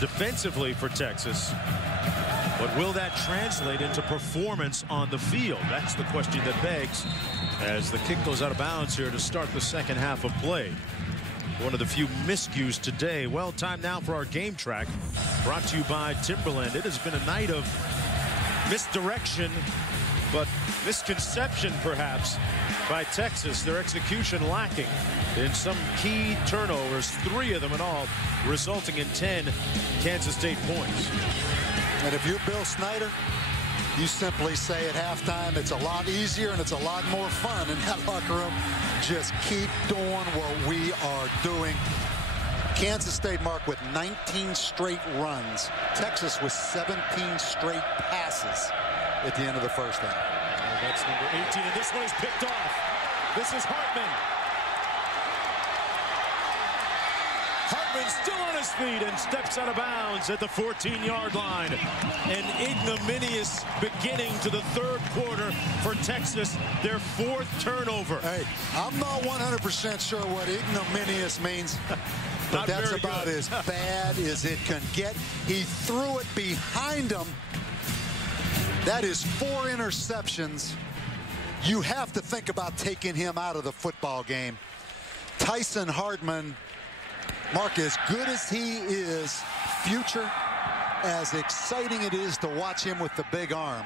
defensively for Texas. But will that translate into performance on the field? That's the question that begs as the kick goes out of bounds here to start the second half of play. One of the few miscues today. Well, time now for our game track, brought to you by Timberland. It has been a night of misdirection, but misconception perhaps by Texas. Their execution lacking in some key turnovers, 3 of them in all, resulting in 10 Kansas State points. And if you're Bill Snyder, you simply say at halftime, it's a lot easier and it's a lot more fun in that locker room. Just keep doing what we are doing. Kansas State, Mark, with 19 straight runs. Texas with 17 straight passes at the end of the first half. And that's number 18, and this one is picked off. This is Hartman. Hartman still on his feet and steps out of bounds at the 14-yard line. An ignominious beginning to the third quarter for Texas, their 4th turnover. Hey, I'm not 100% sure what ignominious means, but that's about as bad as it can get. He threw it behind him. That is 4 interceptions. You have to think about taking him out of the football game. Tyson Hartman, Mark, as good as he is, future, as exciting it is to watch him with the big arm,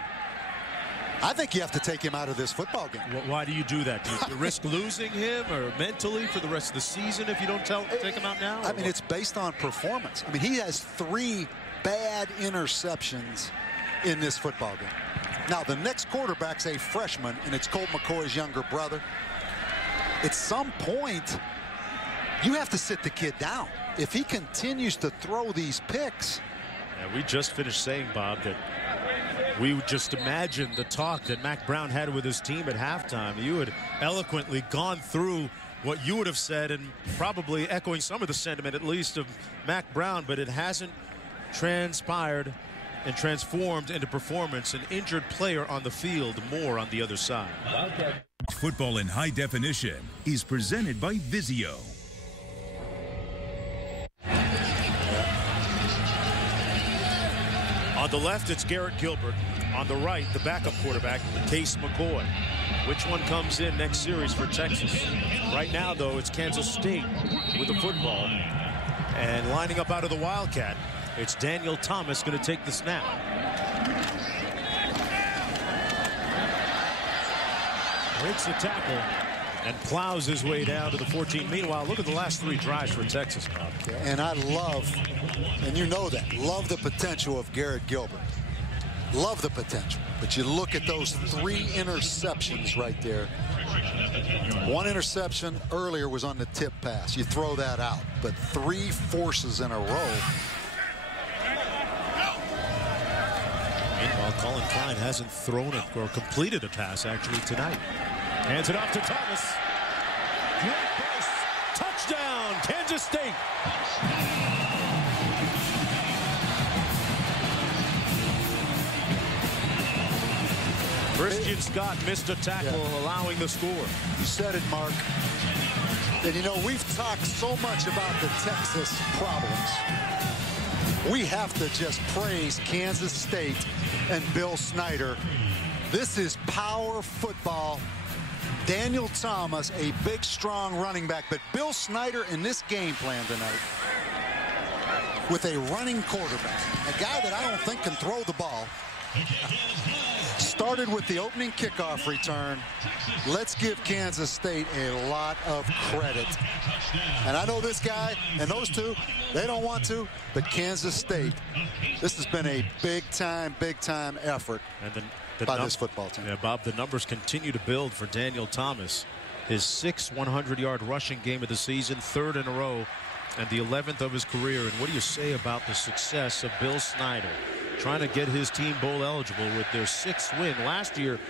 I think you have to take him out of this football game. Why do you do that? Do you risk losing him or mentally for the rest of the season if you don't take him out now? I mean, it's based on performance. I mean, he has 3 bad interceptions in this football game. Now, the next quarterback's a freshman, and it's Colt McCoy's younger brother. At some point, you have to sit the kid down. If he continues to throw these picks. Yeah, we just finished saying, Bob, that we would just imagine the talk that Mack Brown had with his team at halftime. You had eloquently gone through what you would have said and probably echoing some of the sentiment, at least, of Mack Brown, but it hasn't transpired and transformed into performance. An injured player on the field, more on the other side. Football in high definition is presented by Vizio. On the left, it's Garrett Gilbert. On the right, the backup quarterback, Case McCoy. Which one comes in next series for Texas? Right now, though, it's Kansas State with the football. And lining up out of the Wildcat, it's Daniel Thomas going to take the snap. Breaks the tackle and plows his way down to the 14. Meanwhile, look at the last 3 drives for Texas, Bob. And I love, and you know that, love the potential of Garrett Gilbert. Love the potential. But you look at those 3 interceptions right there. 1 interception earlier was on the tip pass. You throw that out. But 3 forces in a row. Meanwhile, Colin Klein hasn't thrown it or completed a pass actually tonight. Hands it off to Thomas. Great burst. Touchdown, Kansas State. Christian Scott missed a tackle, allowing the score. You said it, Mark. And you know, we've talked so much about the Texas problems. We have to just praise Kansas State and Bill Snyder. This is power football. Daniel Thomas, a big, strong running back. But Bill Snyder in this game plan tonight with a running quarterback, a guy that I don't think can throw the ball, started with the opening kickoff return. Let's give Kansas State a lot of credit. And I know this guy and those two, they don't want to, but Kansas State, this has been a big-time effort by this football team. Yeah, Bob, the numbers continue to build for Daniel Thomas. His 6th 100-yard rushing game of the season, 3rd in a row, and the 11th of his career. And what do you say about the success of Bill Snyder trying to get his team bowl eligible with their 6th win? Last year,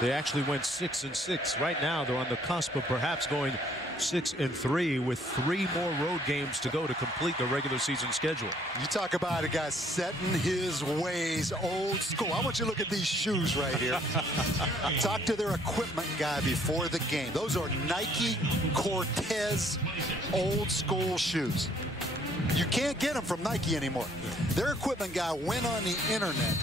they actually went 6-6. Right now, they're on the cusp of perhaps going 6-3 with 3 more road games to go to complete the regular season schedule. You talk about a guy setting his ways old school. I want you to look at these shoes right here. Talk to their equipment guy before the game. Those are Nike Cortez old school shoes. You can't get them from Nike anymore. Their equipment guy went on the internet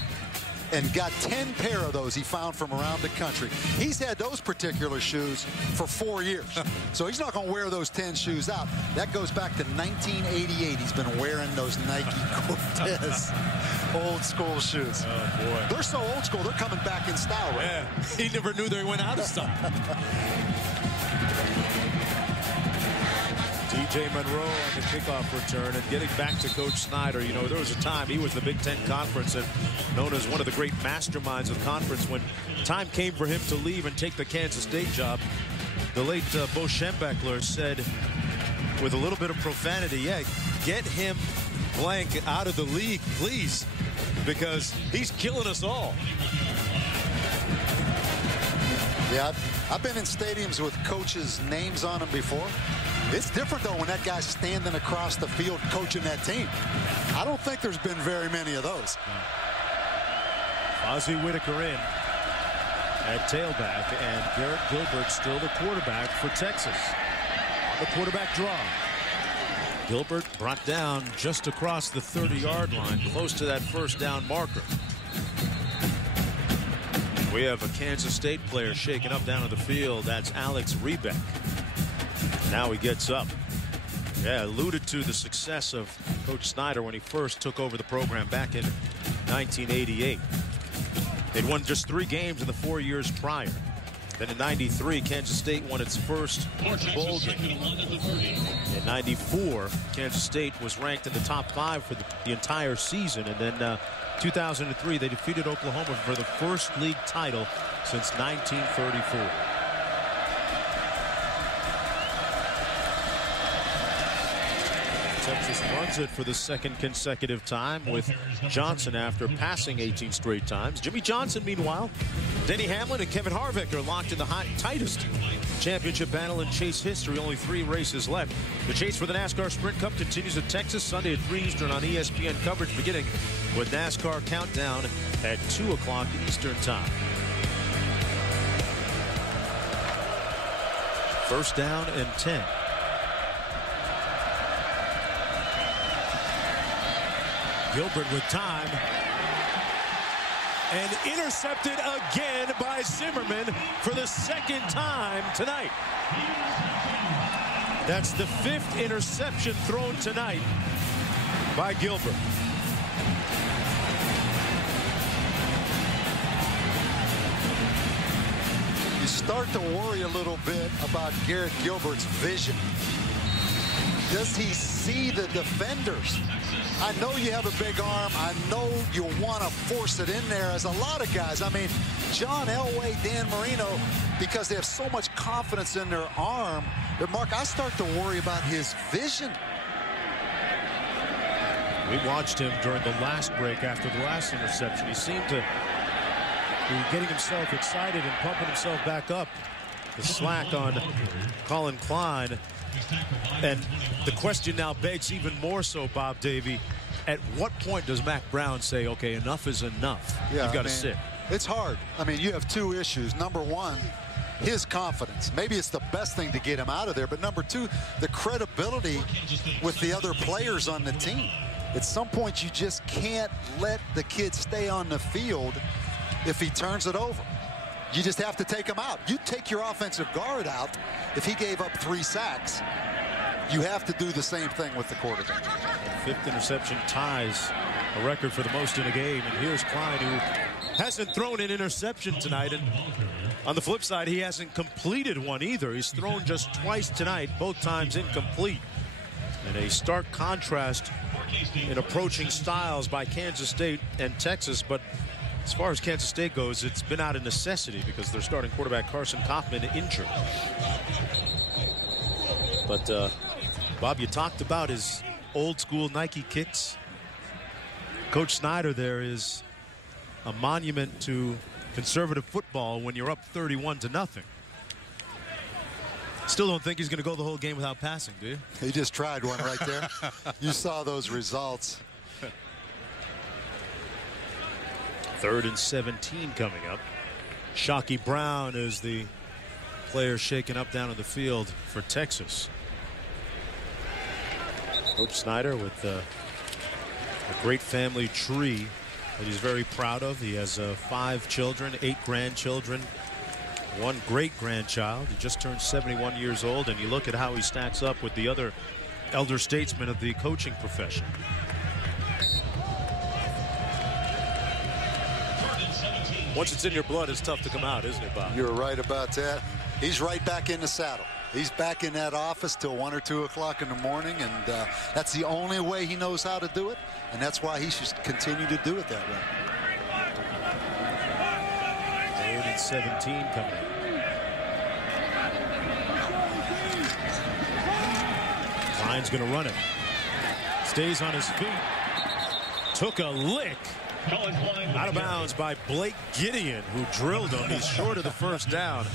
and got 10 pair of those he found from around the country. He's had those particular shoes for 4 years. So he's not going to wear those 10 shoes out. That goes back to 1988. He's been wearing those Nike Cortez old school shoes. Oh, boy. They're so old school, they're coming back in style right now. Yeah, he never knew they went out of style. DJ Monroe on the kickoff return, and getting back to Coach Snyder. You know, there was a time he was the Big Ten Conference and known as one of the great masterminds of the conference. When time came for him to leave and take the Kansas State job, the late Bo Schembechler said, with a little bit of profanity, yeah, get him blank out of the league, please, because he's killing us all. Yeah, I've been in stadiums with coaches' names on them before. It's different, though, when that guy's standing across the field coaching that team. I don't think there's been very many of those. Ozzie Whitaker in at tailback, and Garrett Gilbert still the quarterback for Texas. The quarterback draw. Gilbert brought down just across the 30-yard line, close to that first down marker. We have a Kansas State player shaken up down on the field. That's Alex Rebeck. Now he gets up. Yeah, alluded to the success of Coach Snyder when he first took over the program back in 1988. They'd won just 3 games in the 4 years prior. Then in 93, Kansas State won its first bowl game. In 94, Kansas State was ranked in the top 5 for the entire season. And then 2003, they defeated Oklahoma for the first league title since 1934. Texas runs it for the second consecutive time with Johnson after passing 18 straight times. Jimmy Johnson, meanwhile, Denny Hamlin and Kevin Harvick are locked in the tightest championship battle in Chase history. Only 3 races left. The chase for the NASCAR Sprint Cup continues at Texas Sunday at 3 Eastern on ESPN coverage, beginning with NASCAR Countdown at 2 o'clock Eastern time. First down and 10. Gilbert with time, and intercepted again by Zimmerman for the 2nd time tonight. That's the 5th interception thrown tonight by Gilbert. You start to worry a little bit about Garrett Gilbert's vision. Does he see the defenders? I know you have a big arm. I know you want to force it in there, as a lot of guys. I mean, John Elway, Dan Marino, because they have so much confidence in their arm. But, Mark, I start to worry about his vision. We watched him during the last break after the last interception. He seemed to be getting himself excited and pumping himself back up. The slack on Colin Klein. And the question now begs even more so, Bob Davie, at what point does Mack Brown say, okay, enough is enough? Yeah, You've got to sit. It's hard. I mean, you have 2 issues. Number one, his confidence. Maybe it's the best thing to get him out of there. But number 2, the credibility with the other players on the team. At some point, you just can't let the kid stay on the field if he turns it over. You just have to take him out. You take your offensive guard out. If he gave up 3 sacks, you have to do the same thing with the quarterback. 5th interception ties a record for the most in a game. And here's Klein, who hasn't thrown an interception tonight. And on the flip side, he hasn't completed one either. He's thrown just twice tonight, both times incomplete. And a stark contrast in approaching styles by Kansas State and Texas. But as far as Kansas State goes, it's been out of necessity because their starting quarterback Carson Kaufman injured. But Bob, you talked about his old school Nike kicks. Coach Snyder there is a monument to conservative football when you're up 31-0. Still don't think he's going to go the whole game without passing, do you? He just tried one right there. You saw those results. 3rd and 17 coming up. Shockey Brown is the player shaken up down in the field for Texas. Coach Snyder with a great family tree that he's very proud of. He has 5 children, 8 grandchildren, 1 great-grandchild. He just turned 71 years old, and you look at how he stacks up with the other elder statesmen of the coaching profession. Once it's in your blood, it's tough to come out, isn't it, Bob? You're right about that. He's right back in the saddle. He's back in that office till 1 or 2 o'clock in the morning, and that's the only way he knows how to do it, and that's why he should continue to do it that way. 3rd and 17 coming up. Klein's going to run it. Stays on his feet. Took a lick. Out of bounds by Blake Gideon, who drilled him. He's short of the first down.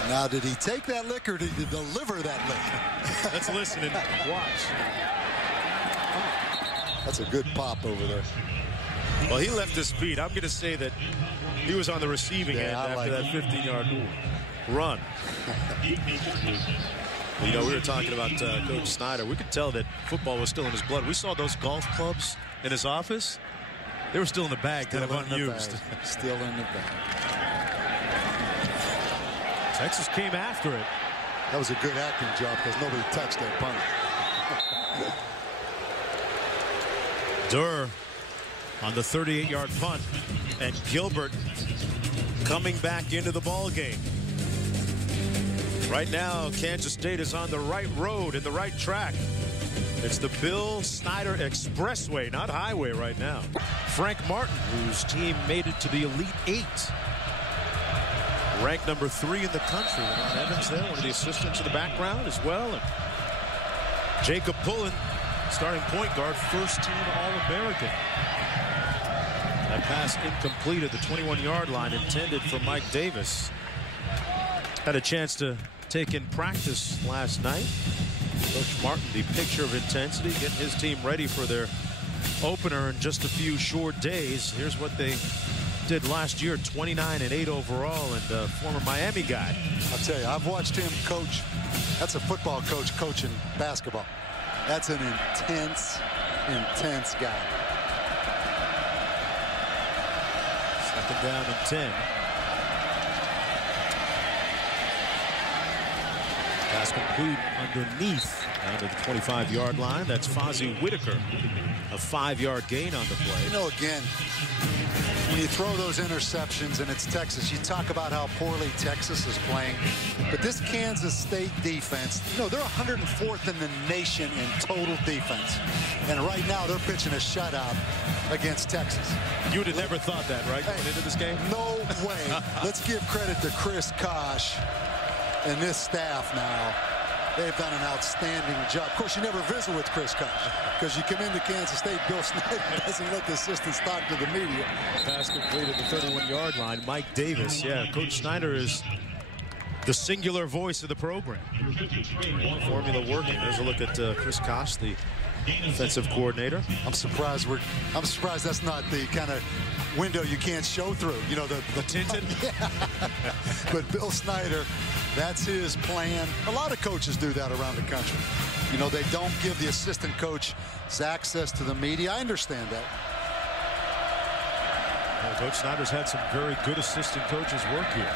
And now, did he take that lick or did he deliver that lick? Let's listen and watch. That's a good pop over there. Well, he left his feet. I'm going to say that he was on the receiving end after that 15-yard run. You know, we were talking about Coach Snyder. We could tell that football was still in his blood. We saw those golf clubs in his office. They were still in the bag, kind of unused. Still in the bag. Texas came after it. That was a good acting job because nobody touched that punt. Durr on the 38-yard punt, and Gilbert coming back into the ball game. Right now, Kansas State is on the right road and the right track. It's the Bill Snyder Expressway, not highway right now. Frank Martin, whose team made it to the Elite 8. Ranked number 3 in the country. Ron Evans there, one of the assistants in the background as well. And Jacob Pullen, starting point guard, first-team All-American. That pass incomplete at the 21-yard line, intended for Mike Davis. Had a chance to take in practice last night. Coach Martin, the picture of intensity, getting his team ready for their opener in just a few short days. Here's what they did last year, 29-8 overall, and former Miami guy. I'll tell you, I've watched him coach. That's a football coach coaching basketball. That's an intense guy. 2nd down and 10. Pass complete underneath down to the 25-yard line. That's Fozzie Whitaker. A 5-yard gain on the play. You know, again, when you throw those interceptions and it's Texas, you talk about how poorly Texas is playing. But this Kansas State defense, you know, they're 104th in the nation in total defense. And right now they're pitching a shutout against Texas. You would have never thought that, right, going into this game? No way. Let's give credit to Chris Kosh and this staff now. They've done an outstanding job. Of course, you never visit with Chris Koch because you come into Kansas State, Bill Snyder doesn't let the assistants talk to the media. Pass complete at the 31-yard line. Mike Davis, yeah, Coach Snyder is the singular voice of the program. Formula working. There's a look at Chris Koch, the offensive coordinator. I'm surprised that's not the kind of window you can't show through. You know, the tinted. Yeah. But Bill Snyder, that's his plan. A lot of coaches do that around the country. You know, they don't give the assistant coach access to the media. I understand that. Well, Coach Snyder's had some very good assistant coaches work here.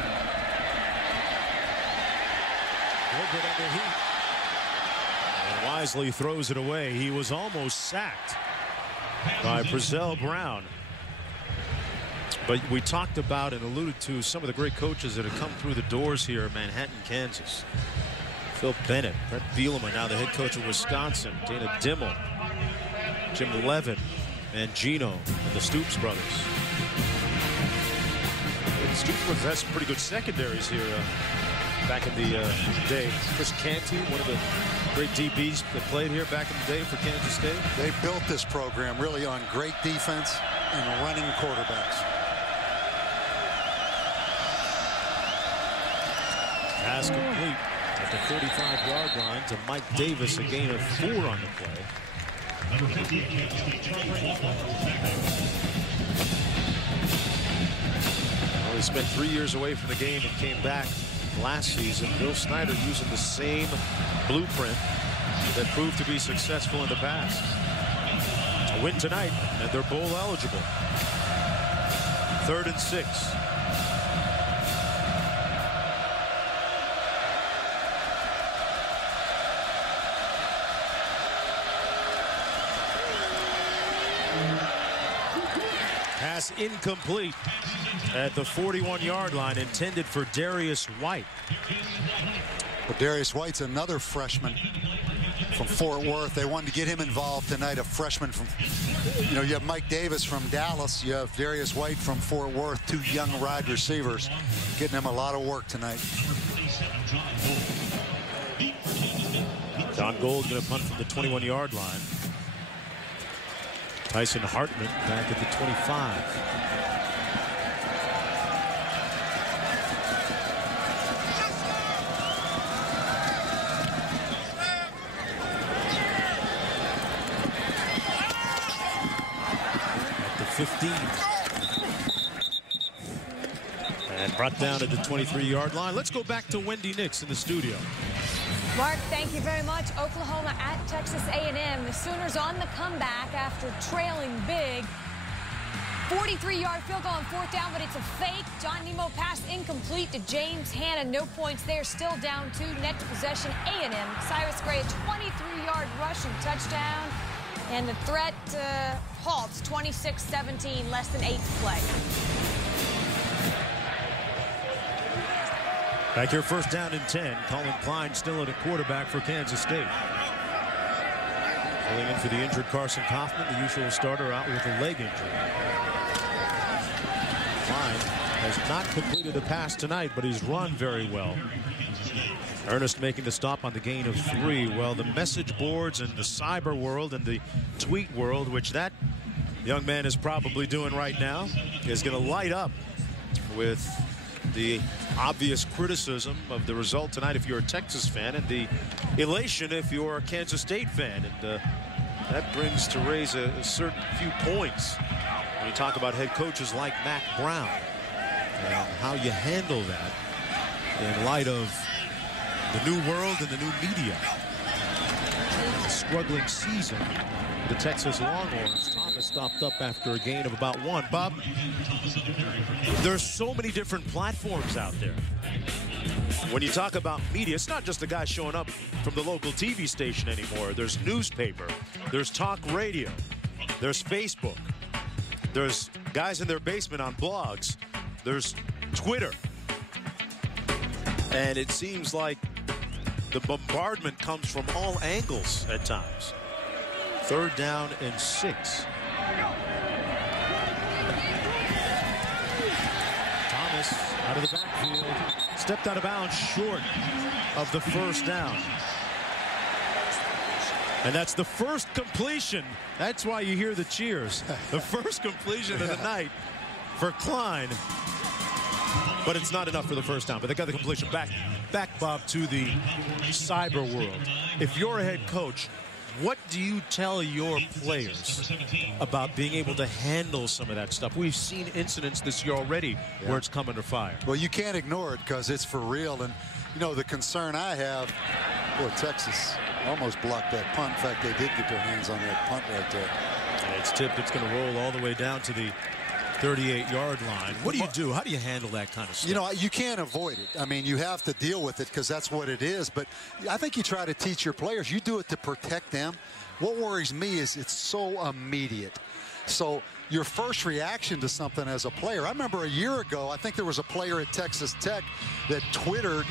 A little bit under heat. And wisely throws it away. He was almost sacked by Brazell Brown. But we talked about and alluded to some of the great coaches that have come through the doors here in Manhattan, Kansas. Phil Bennett, Brett Bielema, now the head coach of Wisconsin, Dana Dimmel, Jim Levin, Mangino, and the Stoops brothers. The Stoops brothers had some pretty good secondaries here back in the day. Chris Canty, one of the great DBs that played here back in the day for Kansas State. They built this program really on great defense and running quarterbacks. Pass complete at the 35-yard line to Mike Davis, a gain of 4 on the play. Well, he spent 3 years away from the game and came back last season. Bill Snyder using the same blueprint that proved to be successful in the past. A win tonight, and they're bowl eligible. 3rd and 6. Pass incomplete at the 41-yard line, intended for Darius White. Well, Darius White's another freshman from Fort Worth. They wanted to get him involved tonight, a freshman from, you know, you have Mike Davis from Dallas. You have Darius White from Fort Worth, 2 young wide receivers, getting them a lot of work tonight. John Gold going to punt from the 21-yard line. Tyson Hartman back at the 25. At the 15. And brought down at the 23-yard line. Let's go back to Wendy Nix in the studio. Mark, thank you very much. Oklahoma at Texas A&M. The Sooners on the comeback after trailing big. 43-yard field goal on 4th down, but it's a fake. John Nemo pass incomplete to James Hanna. No points there. Still down 2. Next possession, A&M. Cyrus Gray, a 23-yard rushing touchdown. And the threat halts. 26-17, less than 8 to play. Back here, 1st down and 10. Colin Klein still at a quarterback for Kansas State. Filling in for the injured Carson Kaufman, the usual starter, out with a leg injury. Klein has not completed a pass tonight, but he's run very well. Ernest making the stop on the gain of 3. Well, the message boards and the cyber world and the tweet world, which that young man is probably doing right now, is going to light up with the obvious criticism of the result tonight if you're a Texas fan, and the elation if you're a Kansas State fan. And that brings to raise a certain few points when you talk about head coaches like Mac Brown and how you handle that in light of the new world and the new media. A struggling season, the Texas Longhorns. Thomas stopped up after a gain of about 1. Bob, there's so many different platforms out there. When you talk about media, it's not just the guy showing up from the local TV station anymore. There's newspaper, there's talk radio, there's Facebook, there's guys in their basement on blogs, there's Twitter. And it seems like the bombardment comes from all angles at times. 3rd down and 6. Thomas out of the backfield. Stepped out of bounds short of the 1st down. And that's the first completion. That's why you hear the cheers. The first completion of the night for Klein. But it's not enough for the 1st down. But they got the completion back, Bob, to the cyber world. If you're a head coach, what do you tell your players about being able to handle some of that stuff? We've seen incidents this year already where it's come under fire. Well, you can't ignore it because it's for real. And, you know, the concern I have, boy, Texas almost blocked that punt. In fact, they did get their hands on that punt right there. And it's tipped. It's going to roll all the way down to the 38-yard line. What do you do? How do you handle that kind of stuff? You know, you can't avoid it. I mean, you have to deal with it because that's what it is. But I think you try to teach your players. You do it to protect them. What worries me is it's so immediate. So your first reaction to something as a player, I remember a year ago, I think there was a player at Texas Tech that Twittered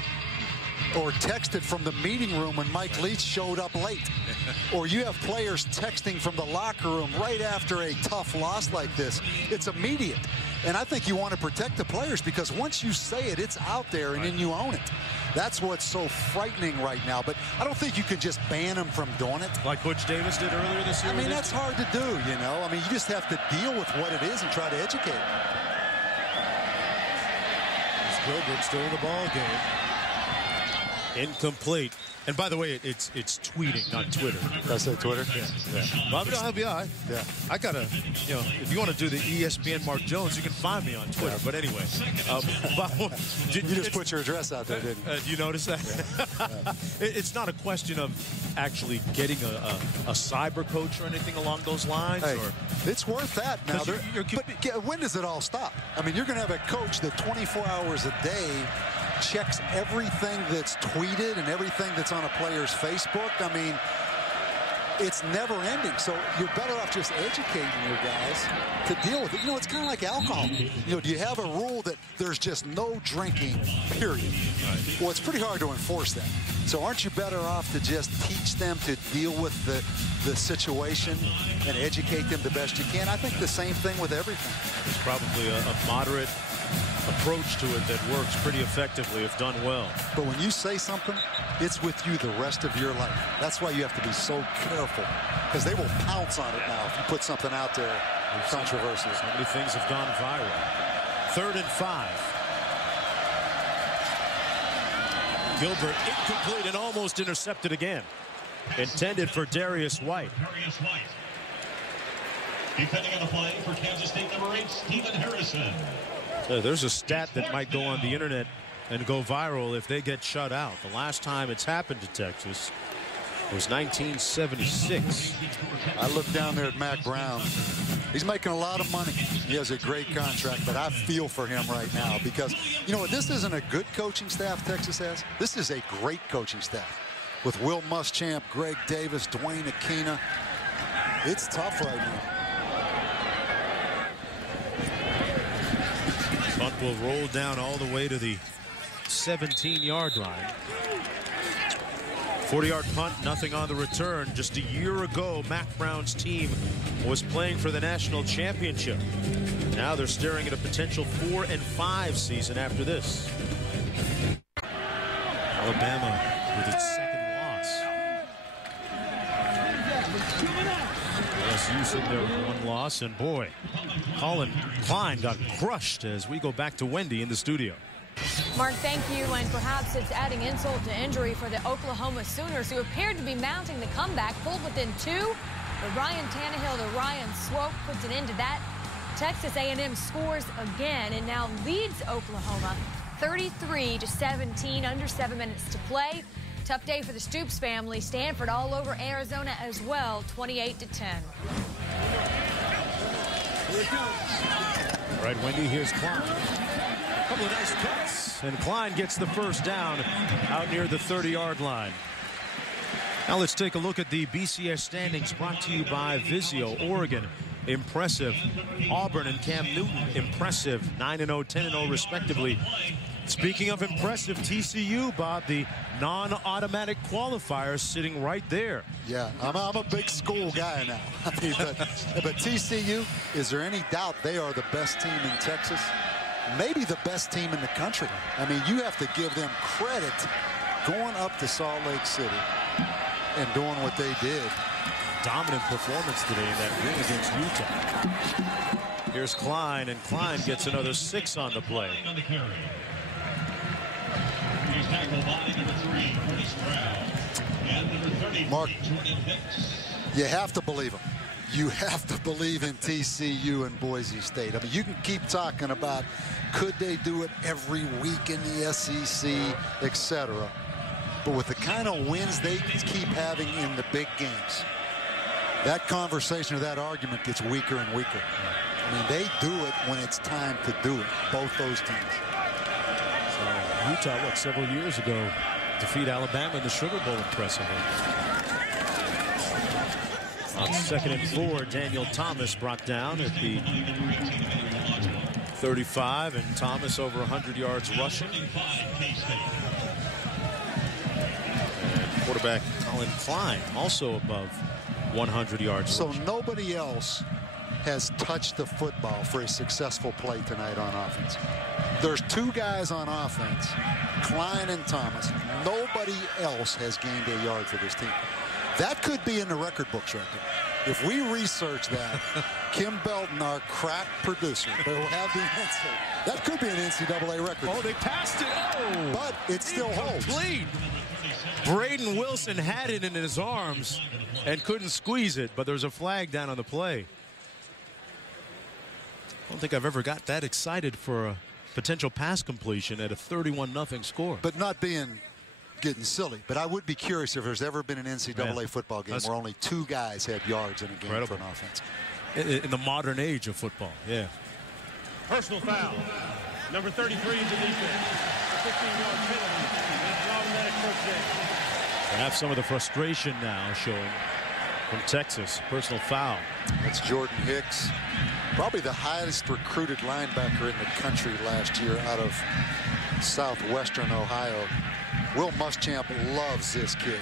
or texted from the meeting room when Mike Leach showed up late. Or you have players texting from the locker room right after a tough loss like this. It's immediate. And I think you want to protect the players because once you say it, it's out there and then you own it. That's what's so frightening right now. But I don't think you can just ban them from doing it. Like Butch Davis did earlier this year? I mean, that's hard to do, you know. I mean, you just have to deal with what it is and try to educate it. Gilbert still in the ball game. Incomplete. And by the way, it's tweeting, not Twitter. Did I say Twitter? Yeah. Well, I'll be all right. Yeah. I gotta, if you want to do the ESPN Mark Jones, you can find me on Twitter. Yeah. But anyway, you just put your address out there, didn't you? You notice that? Yeah. It's not a question of actually getting a cyber coach or anything along those lines. Hey, or it's worth that now. But when does it all stop? I mean, you're going to have a coach that 24 hours a day checks everything that's tweeted and everything that's on a player's Facebook. I mean, it's never ending. So you're better off just educating your guys to deal with it. It's kind of like alcohol. Do you have a rule that there's just no drinking, period? Well, it's pretty hard to enforce that. So aren't you better off to just teach them to deal with the situation and educate them the best you can? I think the same thing with everything. There's probably a moderate approach to it that works pretty effectively if done well. But when you say something, it's with you the rest of your life. That's why you have to be so careful, because they will pounce on it now if you put something out there controversial. So many things have gone viral. 3rd and 5. Gilbert incomplete and almost intercepted again. Intended for Darius White. Defending on the play for Kansas State, number 8, Stephen Harrison. There's a stat that might go on the internet and go viral if they get shut out. The last time it's happened to Texas was 1976. I look down there at Mac Brown. He's making a lot of money. He has a great contract, but I feel for him right now because, this isn't a good coaching staff Texas has. This is a great coaching staff with Will Muschamp, Greg Davis, Dwayne Aquina. It's tough right now. Punt will roll down all the way to the 17-yard line. 40-yard punt, nothing on the return. Just a year ago, Mac Brown's team was playing for the national championship. Now they're staring at a potential 4-5 season after this. Alabama with its second loss. LSU sitting there with one loss, and boy, Colin Klein got crushed as we go back to Wendy in the studio. Mark, thank you, and perhaps it's adding insult to injury for the Oklahoma Sooners, who appeared to be mounting the comeback, pulled within 2. But Ryan Tannehill to Ryan Swope puts an end to that. Texas A&M scores again and now leads Oklahoma 33-17, under 7 minutes to play. Tough day for the Stoops family. Stanford all over Arizona as well, 28-10. All right, Wendy, here's Klein. A couple of nice cuts, and Klein gets the first down out near the 30-yard line. Now let's take a look at the BCS standings brought to you by Vizio. Oregon, impressive. Auburn and Cam Newton, impressive. 9-0, 10-0 respectively. Speaking of impressive, TCU, Bob, the non-automatic qualifiers sitting right there. Yeah, I'm a big school guy now. I mean, but TCU, is there any doubt they are the best team in Texas? Maybe the best team in the country. I mean, you have to give them credit going up to Salt Lake City and doing what they did. Dominant performance today in that win against Utah. Here's Klein, and Klein gets another 6 on the play. Mark, you have to believe them. You have to believe in TCU and Boise State. I mean, you can keep talking about could they do it every week in the SEC, etc. But with the kind of wins they keep having in the big games, that conversation or that argument gets weaker and weaker. I mean, they do it when it's time to do it, both those teams. So Utah, several years ago, defeat Alabama in the Sugar Bowl impressively. On 2nd and 4, Daniel Thomas brought down at the 35, and Thomas over 100 yards rushing. And quarterback Colin Klein also above 100 yards so rushing. Nobody else has touched the football for a successful play tonight on offense. There's 2 guys on offense, Klein and Thomas. Nobody else has gained a yard for this team. That could be in the record books right there. If we research that, Kim Belton, our crack producer, will have the answer. That could be an NCAA record. Oh, they passed it. Oh, but it still holds. Braden Wilson had it in his arms and couldn't squeeze it, but there's a flag down on the play. I don't think I've ever got that excited for a potential pass completion at a 31-0 score. But not getting silly. But I would be curious if there's ever been an NCAA football game where only 2 guys had yards in a game for an offense. In the modern age of football, yeah. Personal foul. Number 33 is the defense. 15-yard penalty. And automatic first down. Perhaps some of the frustration now showing from Texas. Personal foul. That's Jordan Hicks. Probably the highest recruited linebacker in the country last year out of southwestern Ohio. Will Muschamp loves this kid.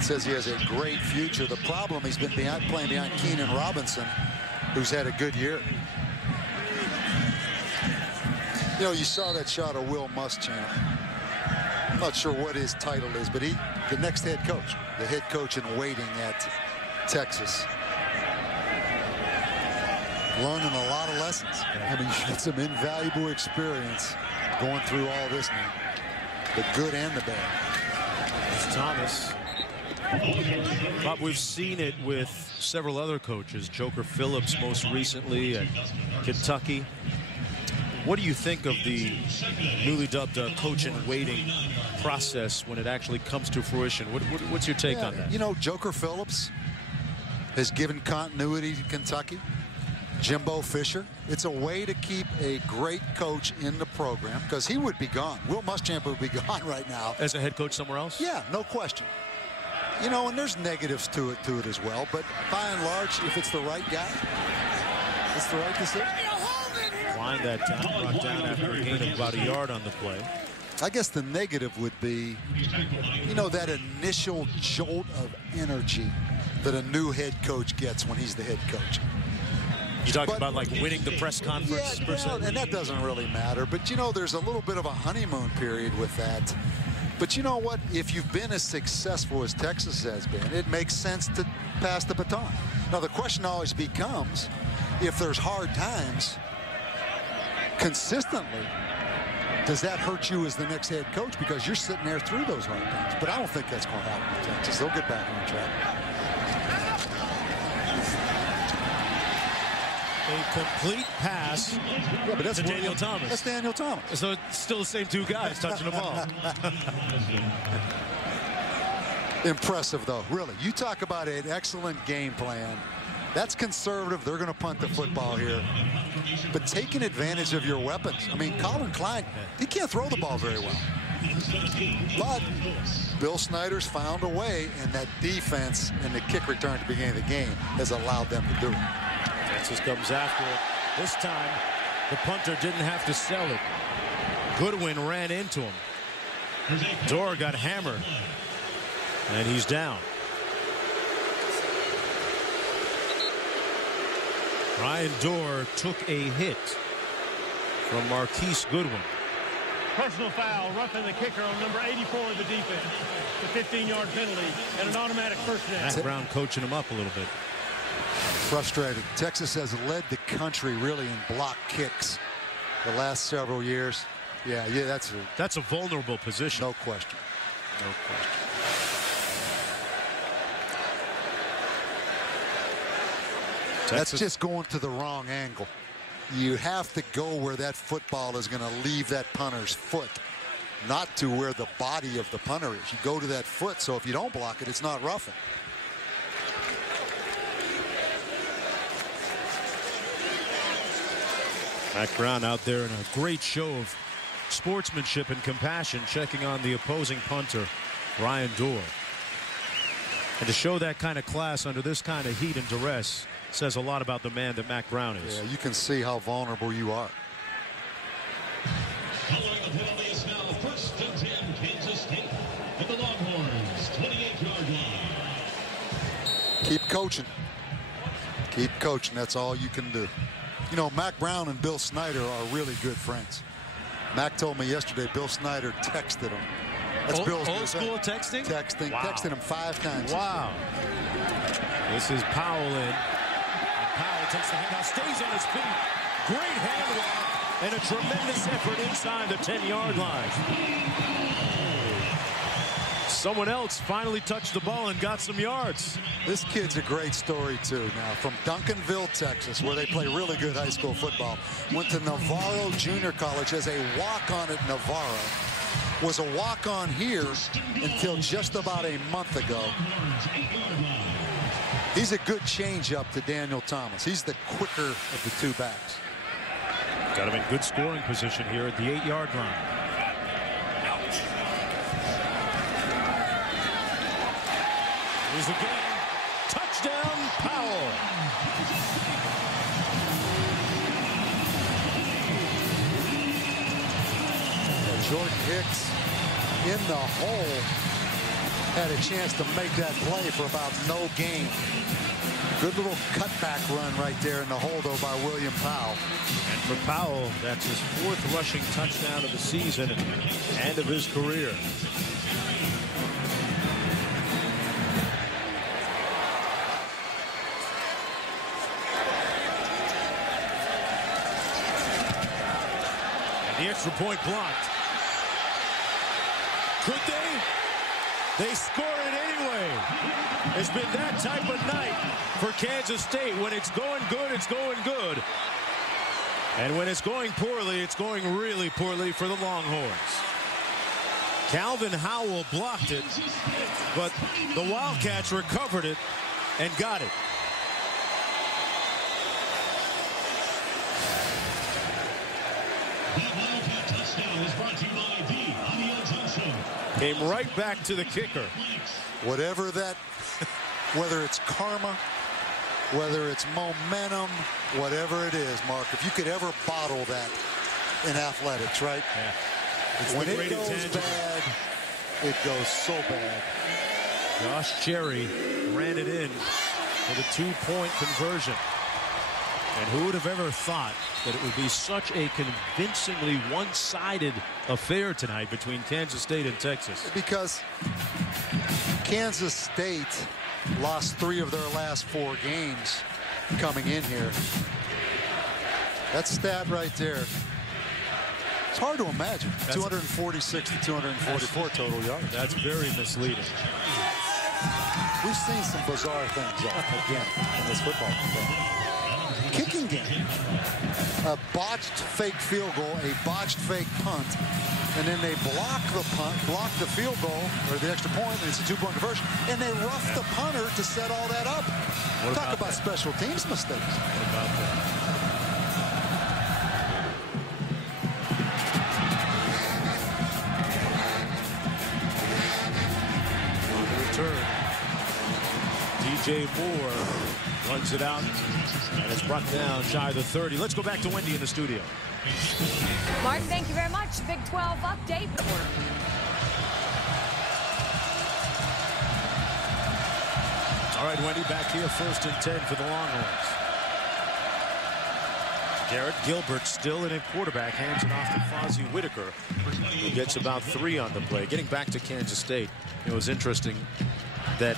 Says he has a great future. The problem, he's been playing behind Keenan Robinson, who's had a good year. You know, you saw that shot of Will Muschamp. I'm not sure what his title is, but the next head coach, the head coach in waiting at Texas. Learning a lot of lessons. I mean, you had some invaluable experience going through all this now. The good and the bad. It's Thomas. But we've seen it with several other coaches. Joker Phillips most recently at Kentucky. What do you think of the newly dubbed coach in waiting process when it actually comes to fruition? What's your take on that? You know, Joker Phillips has given continuity to Kentucky. Jimbo Fisher. It's a way to keep a great coach in the program because he would be gone. Will Muschamp would be gone right now. As a head coach somewhere else? Yeah, no question. You know, and there's negatives to it as well. But by and large, if it's the right guy, it's the right decision. Line that time brought down after a gain of about a yard on the play. I guess the negative would be, you know, that initial jolt of energy that a new head coach gets when he's the head coach. You talking about like winning the press conference? Yeah, and that doesn't really matter. But, you know, there's a little bit of a honeymoon period with that. But you know what? If you've been as successful as Texas has been, it makes sense to pass the baton. Now, the question always becomes, if there's hard times consistently, does that hurt you as the next head coach because you're sitting there through those hard times? But I don't think that's going to happen with Texas. They'll get back on track. A complete pass to Daniel Thomas. That's Daniel Thomas. So it's still the same 2 guys touching the ball. Impressive, though, really. You talk about an excellent game plan. That's conservative. They're going to punt the football here. But taking advantage of your weapons. I mean, Colin Klein, he can't throw the ball very well. But Bill Snyder's found a way, and that defense and the kick return at the beginning of the game has allowed them to do it. Texas comes after it. This time, the punter didn't have to sell it. Goodwin ran into him. Dorr got hammered, and he's down. Ryan Dorr took a hit from Marquise Goodwin. Personal foul, roughing the kicker on number 84 of the defense. The 15-yard penalty and an automatic first down. Matt Brown coaching him up a little bit. Frustrating. Texas has led the country really in block kicks the last several years. Yeah, that's a vulnerable position. No question. No question. Texas. That's just going to the wrong angle. You have to go where that football is going to leave that punter's foot, not to where the body of the punter is. You go to that foot, so if you don't block it, it's not roughing. Matt Brown out there in a great show of sportsmanship and compassion, checking on the opposing punter, Ryan Dorr. And to show that kind of class under this kind of heat and duress says a lot about the man that Mac Brown is. Yeah, you can see how vulnerable you are. Following the penalty is now 1st and 10, Kansas State at the Longhorns 28-yard line. Keep coaching. Keep coaching. That's all you can do. You know, Mac Brown and Bill Snyder are really good friends. Mac told me yesterday Bill Snyder texted him. That's Bill's old school texting? Texting. Wow. Texted him 5 times. Wow. This is Powell in. And Powell takes the handout, stays on his feet. Great handoff and a tremendous effort inside the 10-yard line. someone else finally touched the ball and got some yards. This kid's a great story, too. Now, from Duncanville, Texas, where they play really good high school football, went to Navarro Junior College as a walk-on at Navarro. Was a walk-on here until just about a month ago. He's a good change-up to Daniel Thomas. He's the quicker of the two backs. Got him in good scoring position here at the 8-yard line. Here's the game. Touchdown, Powell. Jordan Hicks in the hole had a chance to make that play for about no gain. Good little cutback run right there in the hole, though, by William Powell. And for Powell, that's his 4th rushing touchdown of the season and of his career. And the extra point blocked. Could they? They score it anyway. It's been that type of night for Kansas State. When it's going good, it's going good. And when it's going poorly, it's going really poorly for the Longhorns. Calvin Howell blocked it, but the Wildcats recovered it and got it. That Wildcat touchdown is brought to you by the Audio Junction. Came right back to the kicker. Whatever that, whether it's karma, whether it's momentum, whatever it is, Mark, if you could ever bottle that in athletics, right? Yeah. When it goes bad, it goes so bad. Josh Cherry ran it in for the 2-point conversion. And who would have ever thought that it would be such a convincingly one-sided affair tonight between Kansas State and Texas? Because Kansas State lost 3 of their last 4 games coming in here. That stat right there. It's hard to imagine. 246 to 244 total yards. That's very misleading. We've seen some bizarre things again in this football game. Kicking game. A botched fake field goal, a botched fake punt, and then they block the punt, block the field goal, or the extra point, and it's a 2-point conversion, and they rough the punter to set all that up. Talk about special teams mistakes. What about that? Return. DJ Moore runs it out, and it's brought down shy of the 30. Let's go back to Wendy in the studio. Mark, thank you very much. Big 12 update. All right, Wendy, back here, 1st and 10 for the Longhorns. Garrett Gilbert still in at quarterback, hands it off to Fozzie Whitaker, who gets about 3 on the play. Getting back to Kansas State, it was interesting that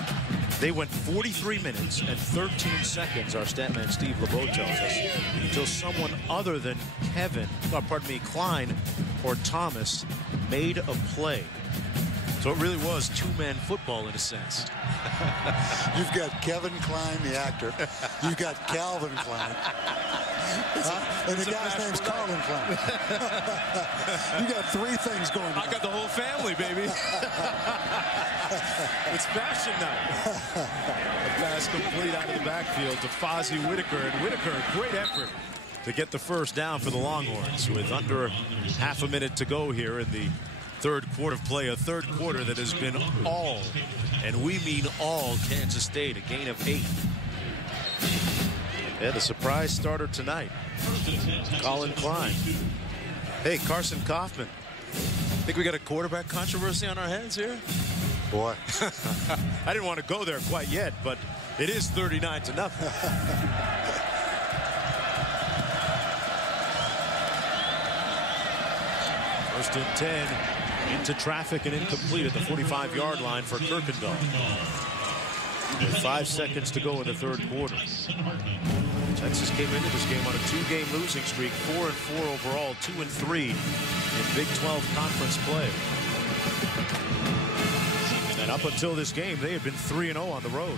they went 43 minutes and 13 seconds, our statman Steve LeBeau tells us, until someone other than Klein or Thomas made a play. So it really was 2-man football in a sense. You've got Kevin Klein, the actor. You've got Calvin Klein. And the guy's name's Colin Klein. You got 3 things going on. I got the whole family, baby. It's fashion night. A pass complete out of the backfield to Fozzie Whitaker. And Whitaker, great effort to get the first down for the Longhorns with under half a minute to go here in the 3rd quarter of play. A 3rd quarter that has been all, and we mean all, Kansas State. A gain of 8. And a surprise starter tonight, Colin Klein. Hey, Carson Kaufman. Think we got a quarterback controversy on our hands here? Boy. I didn't want to go there quite yet, but it is 39-0. 1st and 10, into traffic and incomplete at the 45-yard line for Kirkendall. With 5 seconds to go in the 3rd quarter. Texas came into this game on a 2-game losing streak, 4-4 overall, 2-3 in Big 12 conference play. And up until this game, they had been 3-0 on the road.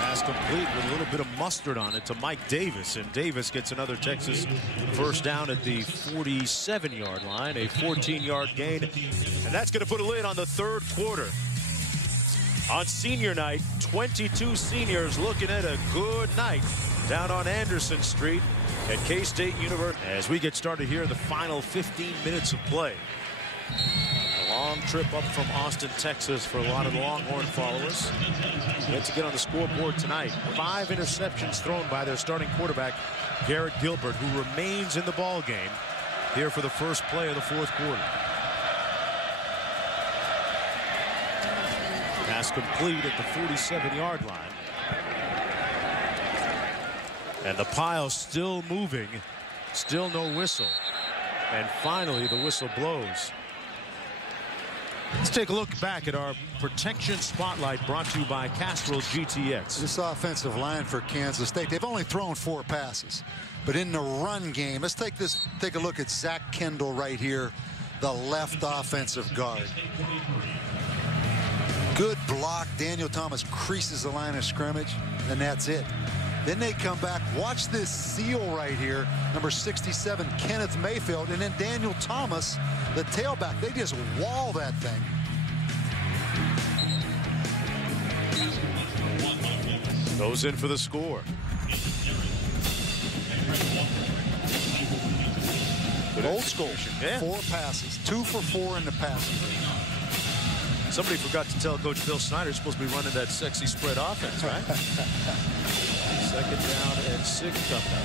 Pass complete with a little bit of mustard on it to Mike Davis, and Davis gets another Texas first down at the 47-yard line, a 14-yard gain, and that's going to put a lid on the third quarter. On senior night, 22 seniors looking at a good night down on Anderson Street at K-State University. As we get started here, the final 15 minutes of play. A long trip up from Austin, Texas for a lot of the Longhorn followers. Yet to get on the scoreboard tonight. 5 interceptions thrown by their starting quarterback, Garrett Gilbert, who remains in the ball game here for the first play of the fourth quarter. Pass complete at the 47-yard line. And the pile still moving. Still no whistle. And finally, the whistle blows. Let's take a look back at our protection spotlight brought to you by Castrol's GTX. This offensive line for Kansas State, they've only thrown 4 passes. But in the run game, let's take a look at Zach Kendall right here, the left offensive guard. Good block. Daniel Thomas creases the line of scrimmage, and that's it. Then they come back. Watch this seal right here, number 67, Kenneth Mayfield, and then Daniel Thomas, the tailback. They just wall that thing. Goes in for the score. Old school. Yeah. 4 passes. 2 for 4 in the passing game. Somebody forgot to tell Coach Bill Snyder he's supposed to be running that sexy spread offense, right? Second down and 6 up there.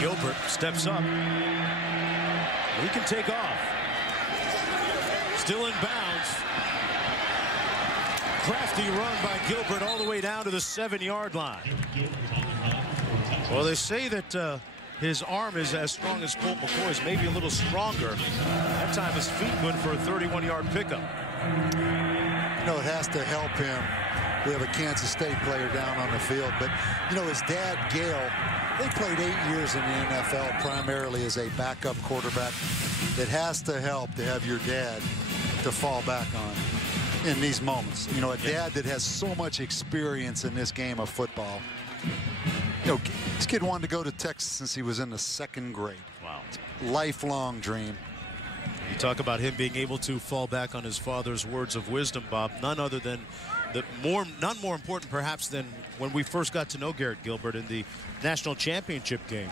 Gilbert steps up. He can take off. Still in bounds. Crafty run by Gilbert all the way down to the 7-yard line. Well, they say that his arm is as strong as Colt McCoy's, maybe a little stronger. That time his feet went for a 31-yard pickup. You know, it has to help him. We have a Kansas State player down on the field, but you know, his dad, Gale, they played 8 years in the NFL primarily as a backup quarterback. It has to help to have your dad to fall back on in these moments. You know, a dad that has so much experience in this game of football. You know, this kid wanted to go to Texas since he was in the 2nd grade. Wow. Lifelong dream. You talk about him being able to fall back on his father's words of wisdom, Bob. None other than none more important perhaps than when we first got to know Garrett Gilbert in the national championship game.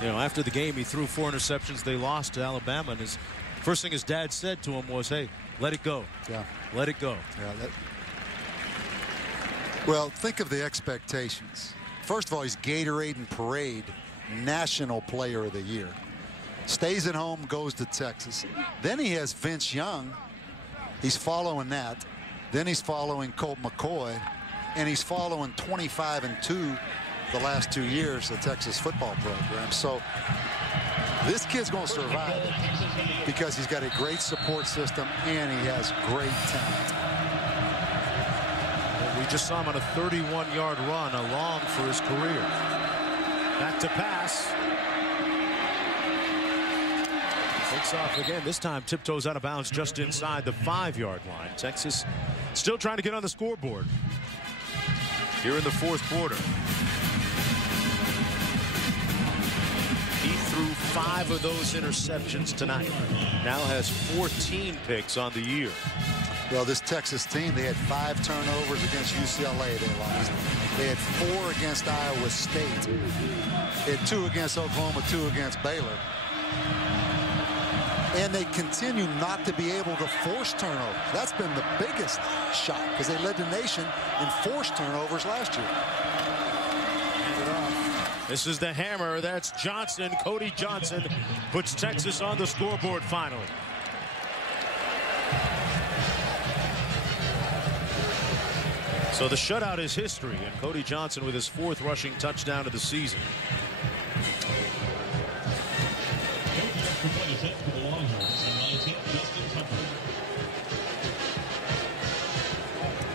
You know, after the game, he threw 4 interceptions. They lost to Alabama, and his first thing his dad said to him was, "Hey, let it go. Yeah, let it go." Yeah. Well, think of the expectations. First of all, he's Gatorade and Parade National Player of the Year. Stays at home, goes to Texas. Then he has Vince Young. He's following that. Then he's following Colt McCoy. And he's following 25-2 the last 2 years, the Texas football program. So this kid's going to survive it because he's got a great support system and he has great talent. We just saw him on a 31-yard run, a long for his career. Back to pass. Takes off again. This time tiptoes out of bounds just inside the 5-yard line. Texas still trying to get on the scoreboard here in the fourth quarter. He threw 5 of those interceptions tonight. Now has 14 picks on the year. Well, this Texas team, they had 5 turnovers against UCLA. They lost. They had 4 against Iowa State. They had 2 against Oklahoma, 2 against Baylor. And they continue not to be able to force turnovers. That's been the biggest shock because they led the nation in forced turnovers last year. This is the hammer. That's Johnson. Cody Johnson puts Texas on the scoreboard finally. So the shutout is history, and Cody Johnson with his 4th rushing touchdown of the season.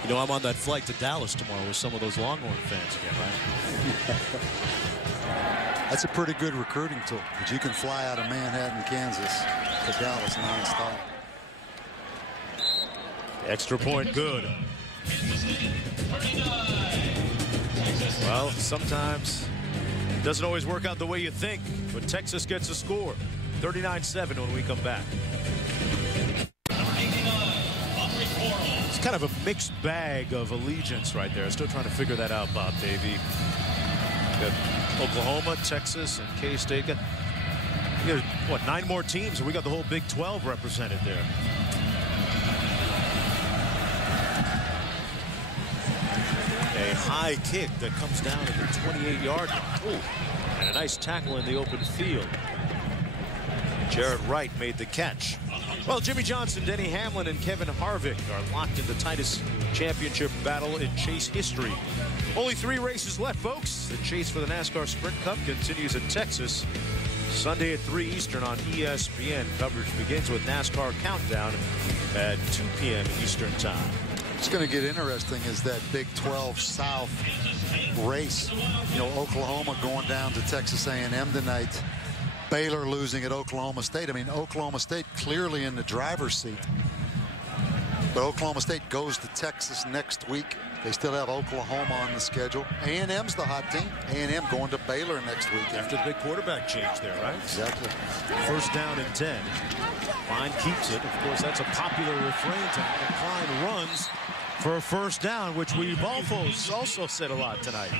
You know, I'm on that flight to Dallas tomorrow with some of those Longhorn fans again, right? That's a pretty good recruiting tool, but you can fly out of Manhattan, Kansas to Dallas nonstop. Extra point good. Well, sometimes it doesn't always work out the way you think, but Texas gets a score. 39-7 when we come back. It's kind of a mixed bag of allegiance right there. Still trying to figure that out, Bob Davey. Got Oklahoma, Texas, and K-State. Got, what, 9 more teams, and we got the whole Big 12 represented there. A high kick that comes down at the 28-yard line. And a nice tackle in the open field. Jarrett Wright made the catch. Well, Jimmy Johnson, Denny Hamlin, and Kevin Harvick are locked in the tightest championship battle in Chase history. Only 3 races left, folks. The chase for the NASCAR Sprint Cup continues in Texas. Sunday at 3 Eastern on ESPN. Coverage begins with NASCAR Countdown at 2 p.m. Eastern Time. What's going to get interesting is that Big 12 South race. You know, Oklahoma going down to Texas A&M tonight. Baylor losing at Oklahoma State. I mean, Oklahoma State clearly in the driver's seat. But Oklahoma State goes to Texas next week. They still have Oklahoma on the schedule. A&M's the hot team. A&M going to Baylor next week. After the big quarterback change there, right? Exactly. 1st down and 10. Fine keeps it. Of course, that's a popular refrain tonight. Klein runs for a 1st down, which we've also said a lot tonight.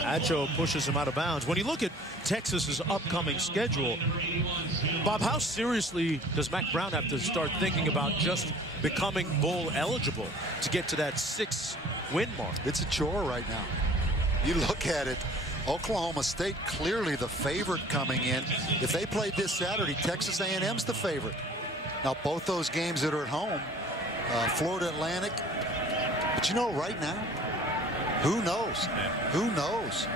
Acho pushes him out of bounds. When you look at Texas's upcoming schedule, Bob, how seriously does Mac Brown have to start thinking about just becoming bowl eligible to get to that 6-win mark? It's a chore right now. You look at it, Oklahoma State clearly the favorite coming in. If they played this Saturday, Texas A&M's the favorite. Now, both those games that are at home, Florida Atlantic. But you know, right now, who knows? Who knows?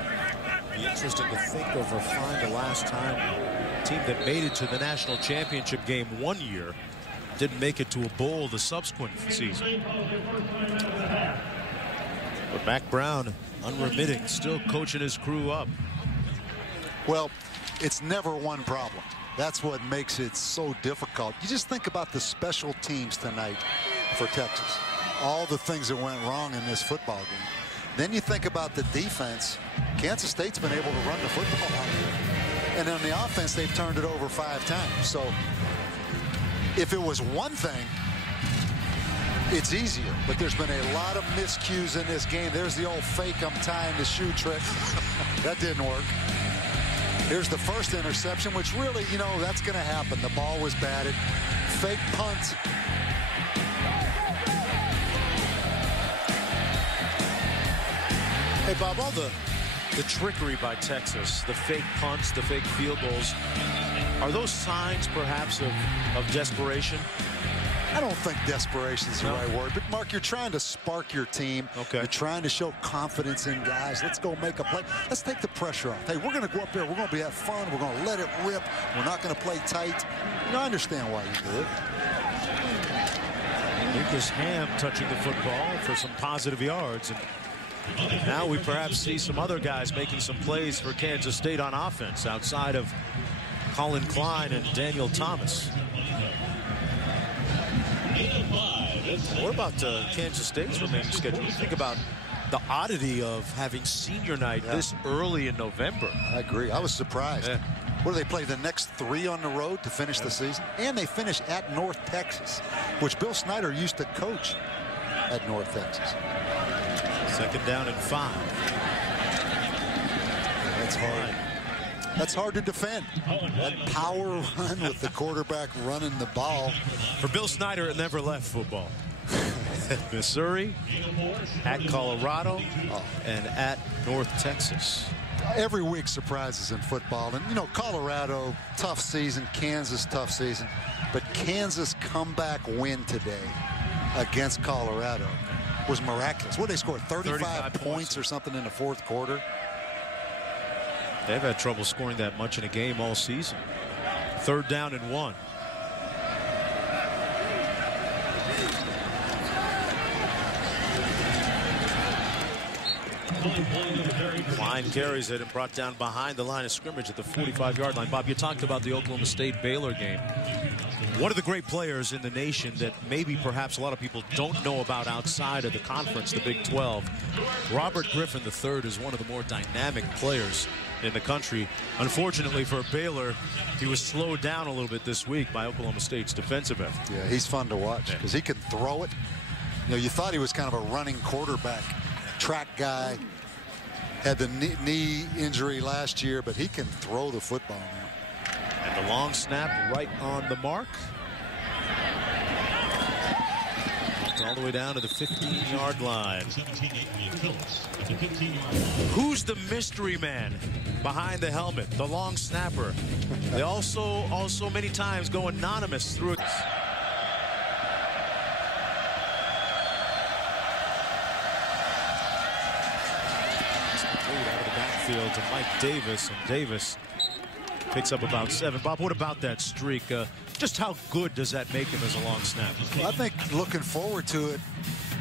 Be interesting to think of or find the last time a team that made it to the national championship game one year didn't make it to a bowl the subsequent season. But Mac Brown, unremitting, still coaching his crew up. Well, it's never one problem. That's what makes it so difficult. You just think about the special teams tonight for Texas. All the things that went wrong in this football game. Then you think about the defense. Kansas State's been able to run the football out here. And on the offense, they've turned it over 5 times. So if it was one thing, it's easier. But there's been a lot of miscues in this game. There's the old fake I'm tying the shoe trick. That didn't work. Here's the first interception, which really, you know, that's going to happen. The ball was batted. Fake punt. Hey, Bob, all the trickery by Texas, the fake punts, the fake field goals, are those signs perhaps of desperation? I don't think desperation is the right word, but Mark, you're trying to spark your team. Okay. You're trying to show confidence in guys. Let's go make a play. Let's take the pressure off. Hey, we're going to go up there. We're going to have fun. We're going to let it rip. We're not going to play tight. You know, I understand why you do it. Lucas Ham touching the football for some positive yards. And now we perhaps see some other guys making some plays for Kansas State on offense outside of Colin Klein and Daniel Thomas. What about Kansas State's remaining schedule? Think about the oddity of having senior night this early in November. I agree. I was surprised. Yeah. What do they play, the next 3 on the road to finish the season? And they finish at North Texas, which Bill Snyder used to coach at North Texas. 2nd down and 5. That's hard. That's hard to defend. That power run with the quarterback running the ball. For Bill Snyder, it never left football. Missouri, at Colorado, and at North Texas. Every week surprises in football. And, you know, Colorado, tough season. Kansas, tough season. But Kansas comeback win today against Colorado. was miraculous. What did they score? 35 points or something in the fourth quarter? They've had trouble scoring that much in a game all season. 3rd down and 1. Klein carries it and brought down behind the line of scrimmage at the 45-yard line. Bob, you talked about the Oklahoma State-Baylor game. One of the great players in the nation that maybe perhaps a lot of people don't know about outside of the conference, the Big 12. Robert Griffin III is one of the more dynamic players in the country. Unfortunately for Baylor, he was slowed down a little bit this week by Oklahoma State's defensive effort. Yeah, he's fun to watch because he can throw it. You know, you thought he was kind of a running quarterback, track guy. Had the knee injury last year, but he can throw the football now. And the long snap right on the mark. All the way down to the 15-yard line. Who's the mystery man behind the helmet? The long snapper. They also many times go anonymous through it. Out of the backfield to Mike Davis, and Davis picks up about 7. Bob, what about that streak? Just how good does that make him as a long snapper? Well, I think looking forward to it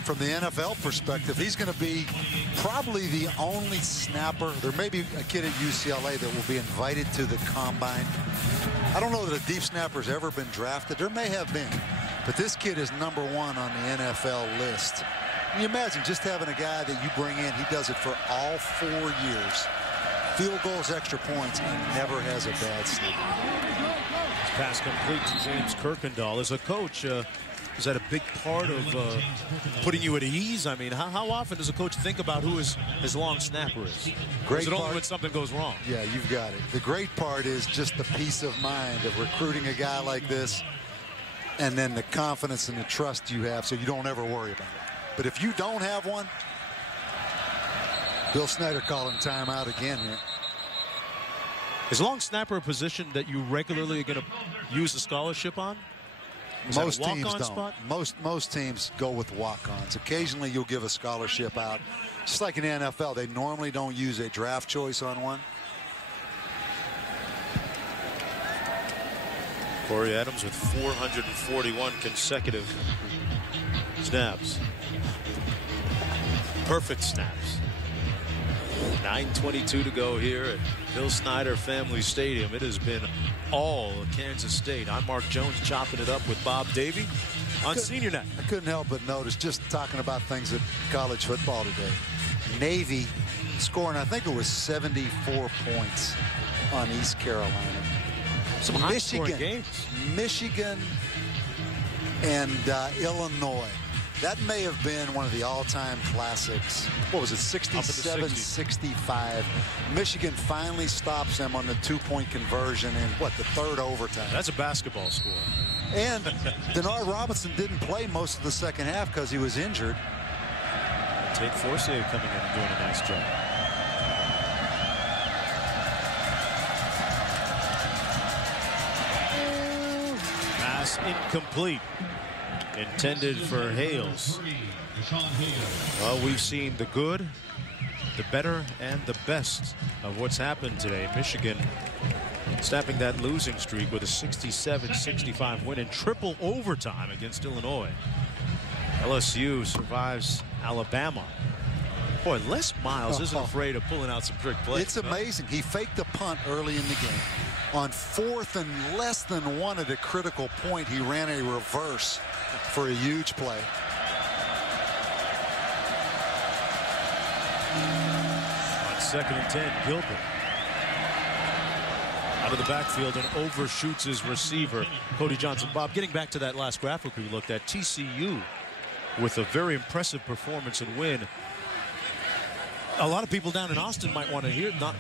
from the NFL perspective, he's going to be probably the only snapper. There may be a kid at UCLA that will be invited to the combine. I don't know that a deep snapper's ever been drafted. There may have been, but this kid is #1 on the NFL list. Can you imagine just having a guy that you bring in, he does it for all 4 years. Field goals, extra points, and never has a bad snap. This pass complete to James Kirkendall. As a coach, is that a big part of putting you at ease? I mean, how often does a coach think about who his long snapper is? Great is it part, only when something goes wrong? Yeah, you've got it. The great part is just the peace of mind of recruiting a guy like this, and then the confidence and the trust you have so you don't ever worry about it. But if you don't have one, Bill Snyder calling timeout again here. Is long snapper a position that you regularly are going to use a scholarship on? Most teams don't. Spot? Most teams go with walk-ons. Occasionally you'll give a scholarship out. Just like in the NFL, they normally don't use a draft choice on one. Corey Adams with 441 consecutive snaps. Perfect snaps. 9:22 to go here at Bill Snyder Family Stadium. It has been all Kansas State. I'm Mark Jones, chopping it up with Bob Davie on Senior Night. I couldn't help but notice, just talking about things at college football today, Navy scoring, I think it was 74 points on East Carolina. Some high-scoring games. Michigan and Illinois. That may have been one of the all-time classics. What was it, 67-65. Michigan finally stops them on the 2-point conversion in, what, the 3rd overtime. That's a basketball score. And Denard Robinson didn't play most of the second half because he was injured. Tate Forcier coming in and doing a nice job. Pass incomplete. Intended for Hales. Well, we've seen the good, the better, and the best of what's happened today. Michigan snapping that losing streak with a 67-65 win in triple overtime against Illinois. LSU survives Alabama. Boy, Les Miles isn't afraid of pulling out some trick plays. It's amazing. He faked a punt early in the game. On 4th and less than 1 at a critical point, he ran a reverse for a huge play. On 2nd and 10, Gilbert out of the backfield and overshoots his receiver, Cody Johnson. Bob, getting back to that last graphic we looked at, TCU with a very impressive performance and win. A lot of people down in Austin might want to hear, not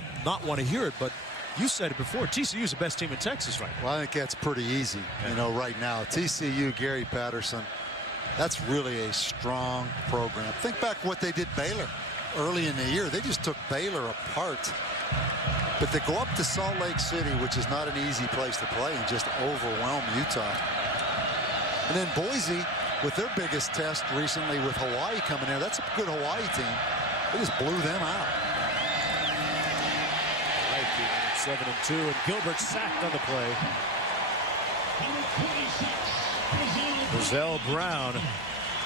want to hear it, but you said it before. TCU is the best team in Texas right now. Well, I think that's pretty easy, you know, right now. TCU, Gary Patterson, that's really a strong program. Think back what they did Baylor early in the year. They just took Baylor apart. But they go up to Salt Lake City, which is not an easy place to play, and just overwhelm Utah. And then Boise, with their biggest test recently with Hawaii coming in. That's a good Hawaii team. They just blew them out. Right, 7-2, and Gilbert sacked on the play. Brazil Brown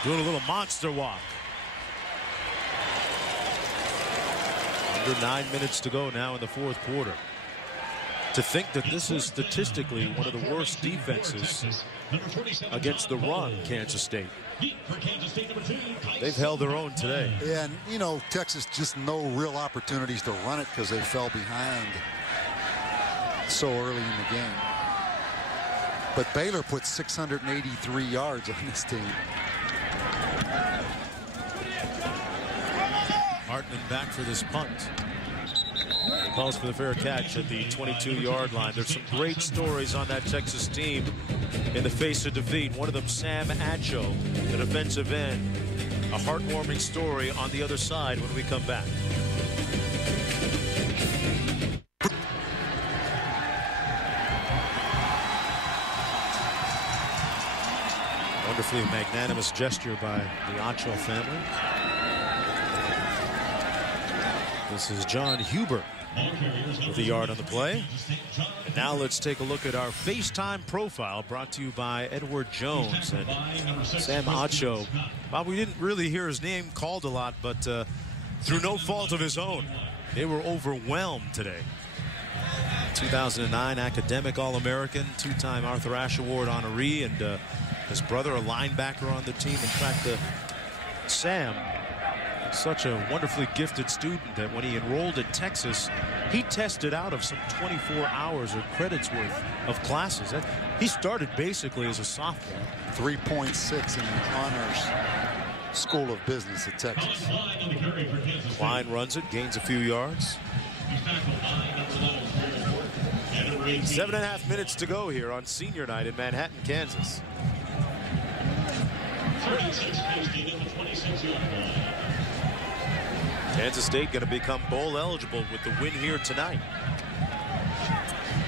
doing a little monster walk. Under 9 minutes to go now in the fourth quarter. To think that this is statistically one of the worst defenses against the run, Kansas State. They've held their own today. Yeah, and you know, Texas just no real opportunities to run it because they fell behind so early in the game. But Baylor put 683 yards on this team. Hartman back for this punt. He calls for the fair catch at the 22-yard line. There's some great stories on that Texas team in the face of defeat. One of them, Sam Acho, the defensive end. A heartwarming story on the other side when we come back. Wonderfully magnanimous gesture by the Acho family. This is John Huber with a yard on the play. And now let's take a look at our FaceTime profile brought to you by Edward Jones and Sam Acho. Bob, we didn't really hear his name called a lot, but through no fault of his own, they were overwhelmed today. 2009 academic All-American, two-time Arthur Ashe Award honoree, and his brother, a linebacker on the team. In fact, Sam, such a wonderfully gifted student that when he enrolled at Texas, he tested out of some 24 hours or credits worth of classes. He started basically as a sophomore. 3.6 in the honors School of Business at Texas. Klein runs it, gains a few yards. 7.5 minutes to go here on senior night in Manhattan, Kansas. Kansas State going to become bowl eligible with the win here tonight.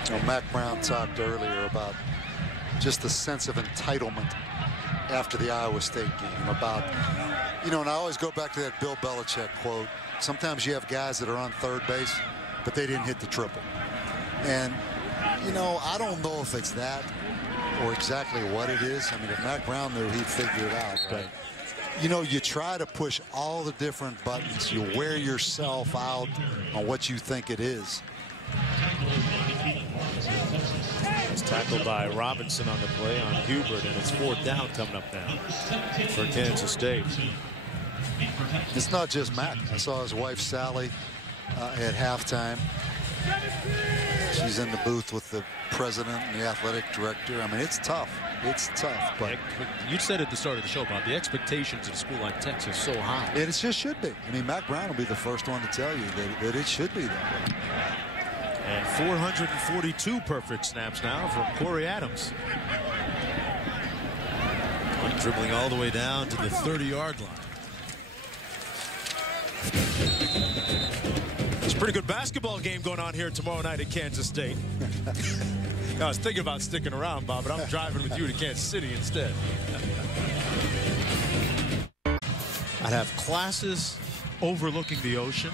Well, Mac Brown talked earlier about just the sense of entitlement after the Iowa State game. About, you know, and I always go back to that Bill Belichick quote. Sometimes you have guys that are on third base, but they didn't hit the triple. And, you know, I don't know if it's that or exactly what it is. I mean, if Mac Brown knew, he'd figure it out. Right? You know, you try to push all the different buttons. You wear yourself out on what you think it is. It's tackled by Robinson on the play on Hubert, and it's fourth down coming up now for Kansas State. It's not just Mac. I saw his wife Sally at halftime. She's in the booth with the president and the athletic director. I mean, it's tough. It's tough. But you said at the start of the show, Bob, the expectations of a school like Texas so high. It just should be. I mean, Mac Brown will be the first one to tell you that it should be that way. And 442 perfect snaps now from Corey Adams. Dribbling all the way down to the 30-yard line. It's a pretty good basketball game going on here tomorrow night at Kansas State. I was thinking about sticking around, Bob, but I'm driving with you to Kansas City instead. I'd have classes overlooking the ocean,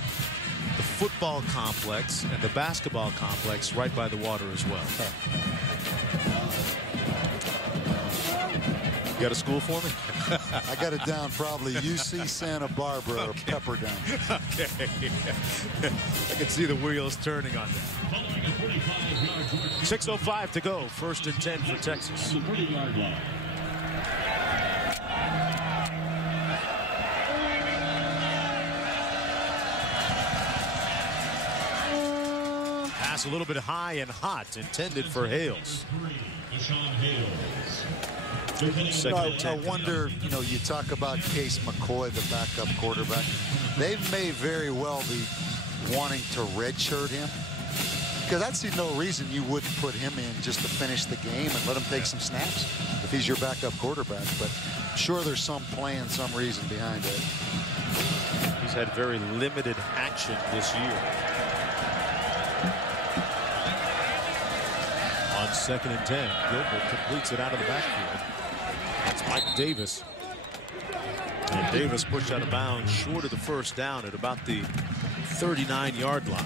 the football complex, and the basketball complex right by the water as well. You got a school for me? I got it down probably UC Santa Barbara or Pepperdine. Okay. I can see the wheels turning on that. 6:05 to go. 1st and 10 for Texas. Pass a little bit high and hot, intended for Hales. I wonder, you know, you talk about Case McCoy, the backup quarterback. They may very well be wanting to redshirt him, because I'd see no reason you wouldn't put him in just to finish the game and let him take some snaps if he's your backup quarterback. But I'm sure there's some plan, some reason behind it. He's had very limited action this year. On 2nd and 10, Gilbert completes it out of the backfield. That's Mike Davis. And Davis pushed out of bounds short of the first down at about the 39-yard line.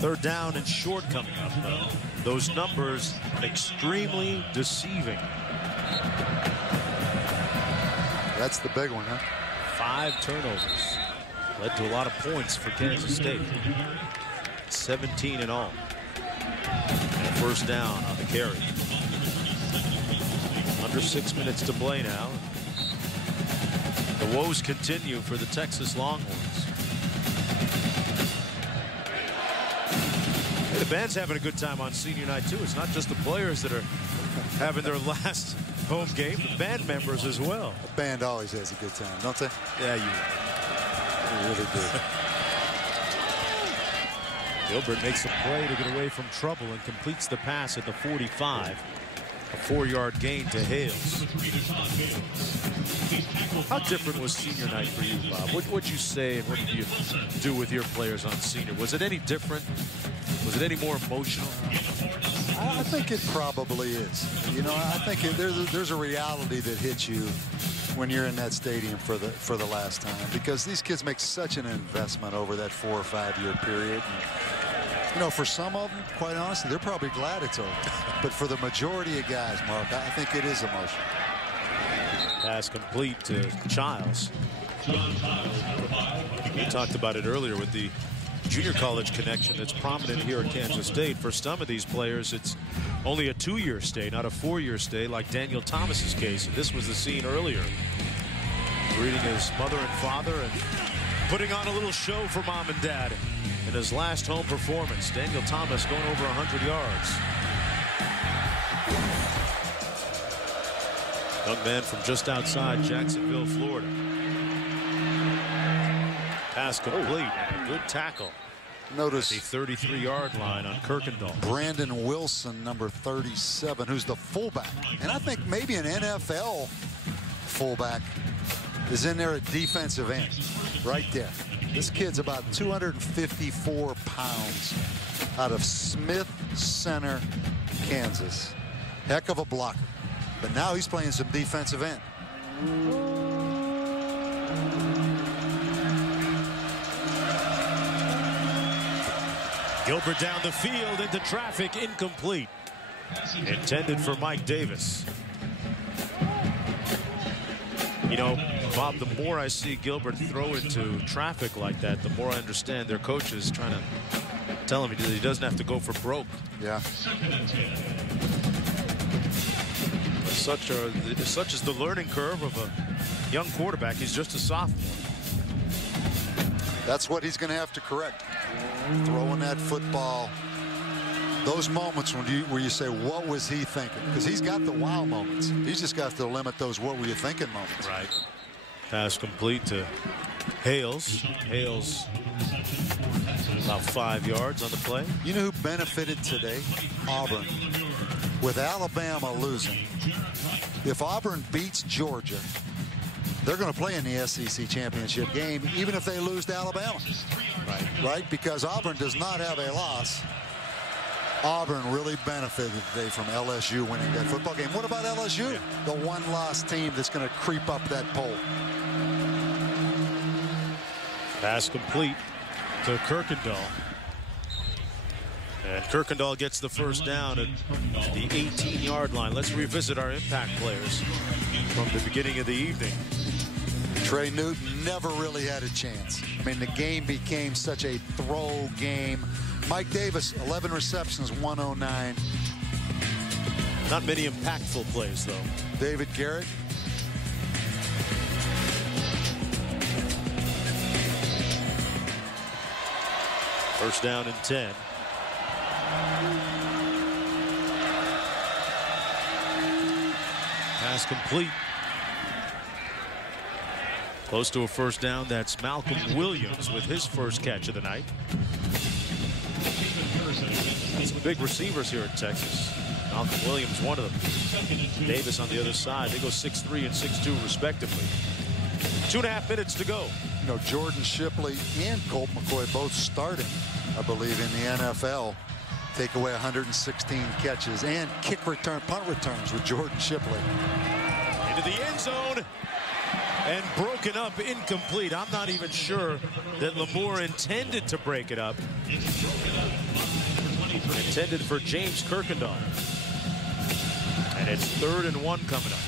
Third down and short coming up, though. Those numbers extremely deceiving. That's the big one, huh? 5 turnovers. Led to a lot of points for Kansas State. 17 in all. And first down on the carry. Under 6 minutes to play now. The woes continue for the Texas Longhorns. Hey, the band's having a good time on senior night, too. It's not just the players that are having their last home game, the band members as well. The band always has a good time, don't they? Yeah, you really do. Gilbert makes a play to get away from trouble and completes the pass at the 45. A 4-yard gain to Hales. How different was senior night for you, Bob? What'd you say and what did you do with your players on senior? Was it any different? Was it any more emotional? I think it probably is. You know, I think there's a reality that hits you when you're in that stadium for the last time, because these kids make such an investment over that 4 or 5 year period. And, you know, for some of them, quite honestly, they're probably glad it's over. But for the majority of guys, Mark, I think it is emotional. Pass complete to Childs. We talked about it earlier with the junior college connection that's prominent here at Kansas State. For some of these players, it's only a 2-year stay, not a 4-year stay, like Daniel Thomas's case. And this was the scene earlier. Greeting his mother and father and putting on a little show for mom and dad in his last home performance. Daniel Thomas going over 100 yards. Young man from just outside Jacksonville, Florida. Pass complete. Good tackle. Notice the 33-yard line on Kirkendall. Brandon Wilson, number 37, who's the fullback. And I think maybe an NFL fullback is in there at defensive end. Right there. This kid's about 254 pounds out of Smith Center, Kansas. Heck of a blocker. But now he's playing some defensive end. Gilbert down the field into traffic, incomplete. Intended for Mike Davis. You know, Bob, the more I see Gilbert throw into traffic like that, the more I understand their coaches trying to tell him he doesn't have to go for broke. Yeah. Such is the learning curve of a young quarterback. He's just a sophomore. That's what he's going to have to correct. Throwing that football. Those moments where you say, what was he thinking? Because he's got the wow moments. He's just got to limit those what were you thinking moments. Right. Pass complete to Hales. Hales about 5 yards on the play. You know who benefited today? Auburn. With Alabama losing. If Auburn beats Georgia, they're going to play in the SEC championship game, even if they lose to Alabama. Right? Because Auburn does not have a loss. Auburn really benefited today from LSU winning that football game. What about LSU? Yeah. The one-loss team that's going to creep up that pole. Pass complete to Kirkendall. And Kirkendall gets the first down at the 18-yard line. Let's revisit our impact players from the beginning of the evening. Trey Newton never really had a chance. I mean, the game became such a throw game. Mike Davis, 11 receptions, 109. Not many impactful plays, though. David Garrett. First down and 10. Pass complete. Close to a first down. That's Malcolm Williams with his first catch of the night. Some big receivers here in Texas. Malcolm Williams, one of them. Davis on the other side. They go 6'3" and 6'2" respectively. 2.5 minutes to go. You know, Jordan Shipley and Colt McCoy both starting, I believe, in the NFL take away 116 catches and punt returns with Jordan Shipley. Into the end zone and broken up, incomplete. I'm not even sure that Lamore intended to break it up. Intended for James Kirkendall. And it's 3rd and 1 coming up.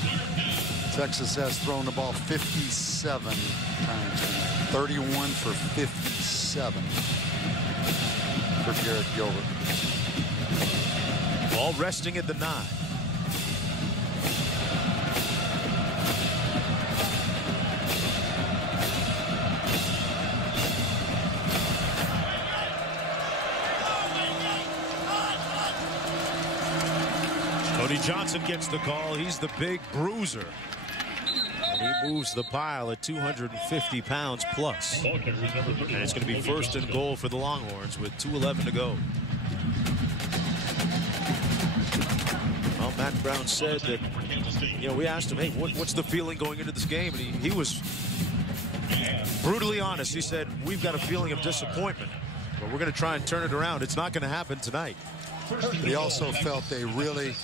Texas has thrown the ball 57 times. 31 for 57 for Garrett Gilbert. Ball resting at the 9. Cody Johnson gets the call. He's the big bruiser. And he moves the pile at 250 pounds plus. And it's going to be 1st and goal for the Longhorns with 2:11 to go. Well, Matt Brown said that, you know, we asked him, hey, what's the feeling going into this game? And he was brutally honest. He said, we've got a feeling of disappointment, but we're going to try and turn it around. It's not going to happen tonight. But he also felt they really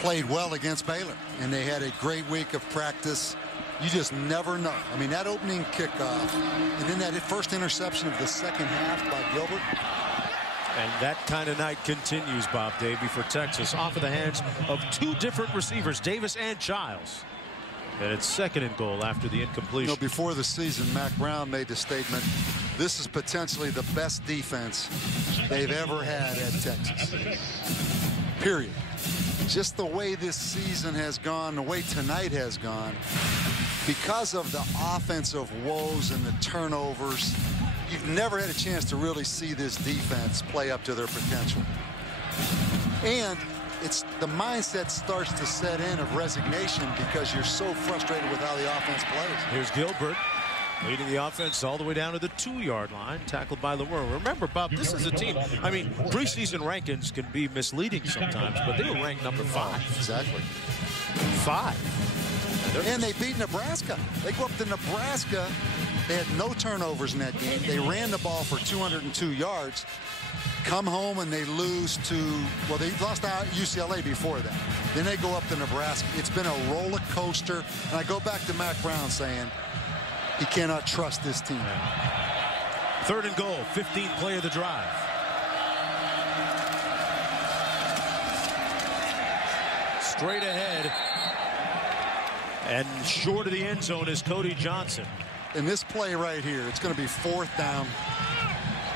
played well against Baylor, and they had a great week of practice. You just never know. I mean, that opening kickoff, and then that first interception of the second half by Gilbert. And that kind of night continues, Bob Davie, for Texas, off of the hands of 2 different receivers, Davis and Childs. And it's 2nd and goal after the incompletion. You know, before the season, Mac Brown made the statement, this is potentially the best defense they've ever had at Texas. Period. Just the way this season has gone, the way tonight has gone, because of the offensive woes and the turnovers, you've never had a chance to really see this defense play up to their potential. And it's the mindset starts to set in of resignation because you're so frustrated with how the offense plays. Here's Gilbert leading the offense all the way down to the 2-yard line, tackled by Lamore. Remember, Bob, this is a team. I mean, preseason rankings can be misleading sometimes, but they were ranked number 5. Exactly. 5. And they beat Nebraska. They go up to Nebraska. They had no turnovers in that game. They ran the ball for 202 yards. Come home and they lose to, well, they lost out UCLA before that. Then they go up to Nebraska. It's been a roller coaster. And I go back to Mac Brown saying he cannot trust this team. 3rd and goal, 15th play of the drive. Straight ahead. And short of the end zone is Cody Johnson. In this play right here, it's going to be 4th down.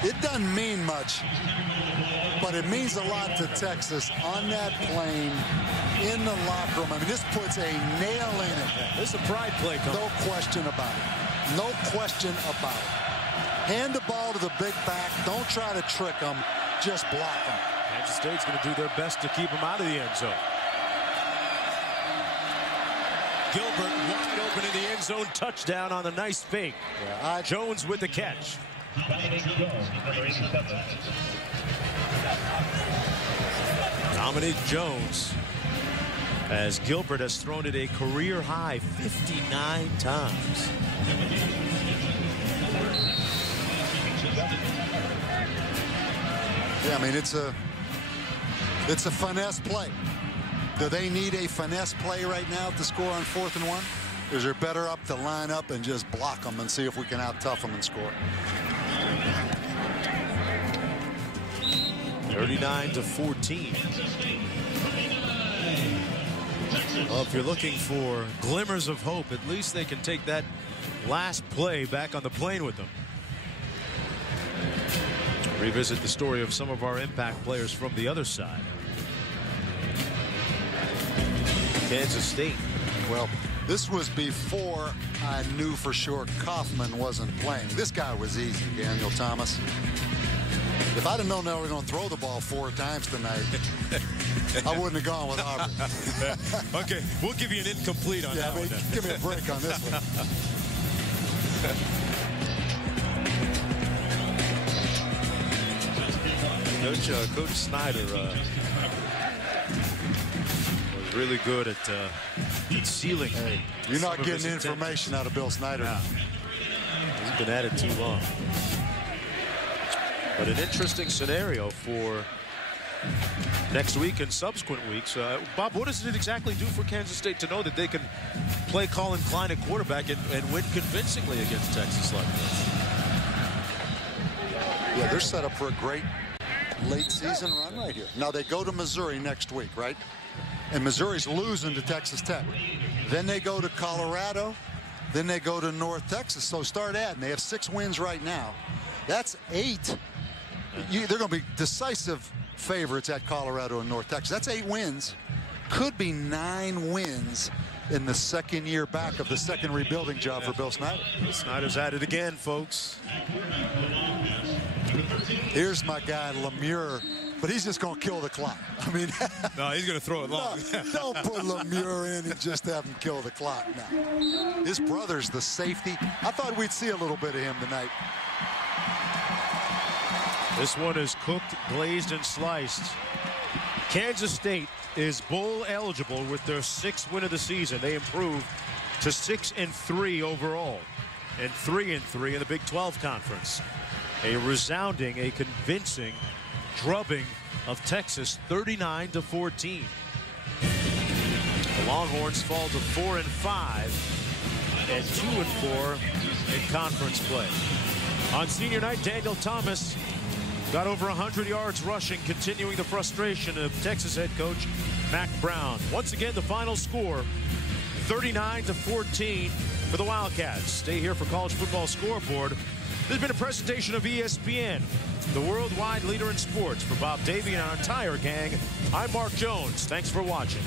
It doesn't mean much, but it means a lot to Texas on that plane, in the locker room. I mean, this puts a nail in it. This is a pride play. No question about it. No question about it. Hand the ball to the big back. Don't try to trick them. Just block them. Kansas State's going to do their best to keep them out of the end zone. Gilbert wide open in the end zone. Touchdown on the nice fake. Yeah, Jones with the catch. Dominic Jones, as Gilbert has thrown it a career high 59 times. Yeah, I mean, it's a finesse play. Do they need a finesse play right now to score on 4th and 1? Or is it better up to line up and just block them and see if we can out-tough them and score? 39-14. Well, if you're looking for glimmers of hope, at least they can take that last play back on the plane with them. Revisit the story of some of our impact players from the other side. Kansas State. Well, this was before I knew for sure Kaufman wasn't playing. This guy was easy, Daniel Thomas. If I'd have known they were going to throw the ball 4 times tonight, I wouldn't have gone with Auburn. Okay, we'll give you an incomplete on that one. Give me a break on this one. Coach Snyder was really good at sealing. Hey, you're not getting information out of Bill Snyder. No. He's been at it too long. But an interesting scenario for next week and subsequent weeks. Bob, what does it exactly do for Kansas State to know that they can play Colin Klein at quarterback and win convincingly against Texas like this? Yeah, they're set up for a great late season run right here. Now they go to Missouri next week, right? And Missouri's losing to Texas Tech. Then they go to Colorado. Then they go to North Texas. So start adding. They have 6 wins right now. That's 8. They're going to be decisive favorites at Colorado and North Texas. That's 8 wins. Could be 9 wins in the second year back of the second rebuilding job for Bill Snyder. Snyder's at it again, folks. Here's my guy, Lemure, but he's just going to kill the clock. I mean, no, he's going to throw it long. No, don't put Lemure in and just have him kill the clock now. His brother's the safety. I thought we'd see a little bit of him tonight. This one is cooked, glazed, and sliced. Kansas State is bowl eligible with their 6th win of the season. They improved to 6-3 overall and 3-3 in the Big 12 Conference. A resounding, a convincing drubbing of Texas, 39-14. The Longhorns fall to 4-5 and 2-4 in conference play. On senior night, Daniel Thomas got over 100 yards rushing, continuing the frustration of Texas head coach Mack Brown. Once again, the final score, 39-14 for the Wildcats. Stay here for College Football Scoreboard. This has been a presentation of ESPN, the worldwide leader in sports. For Bob Davey and our entire gang, I'm Mark Jones. Thanks for watching.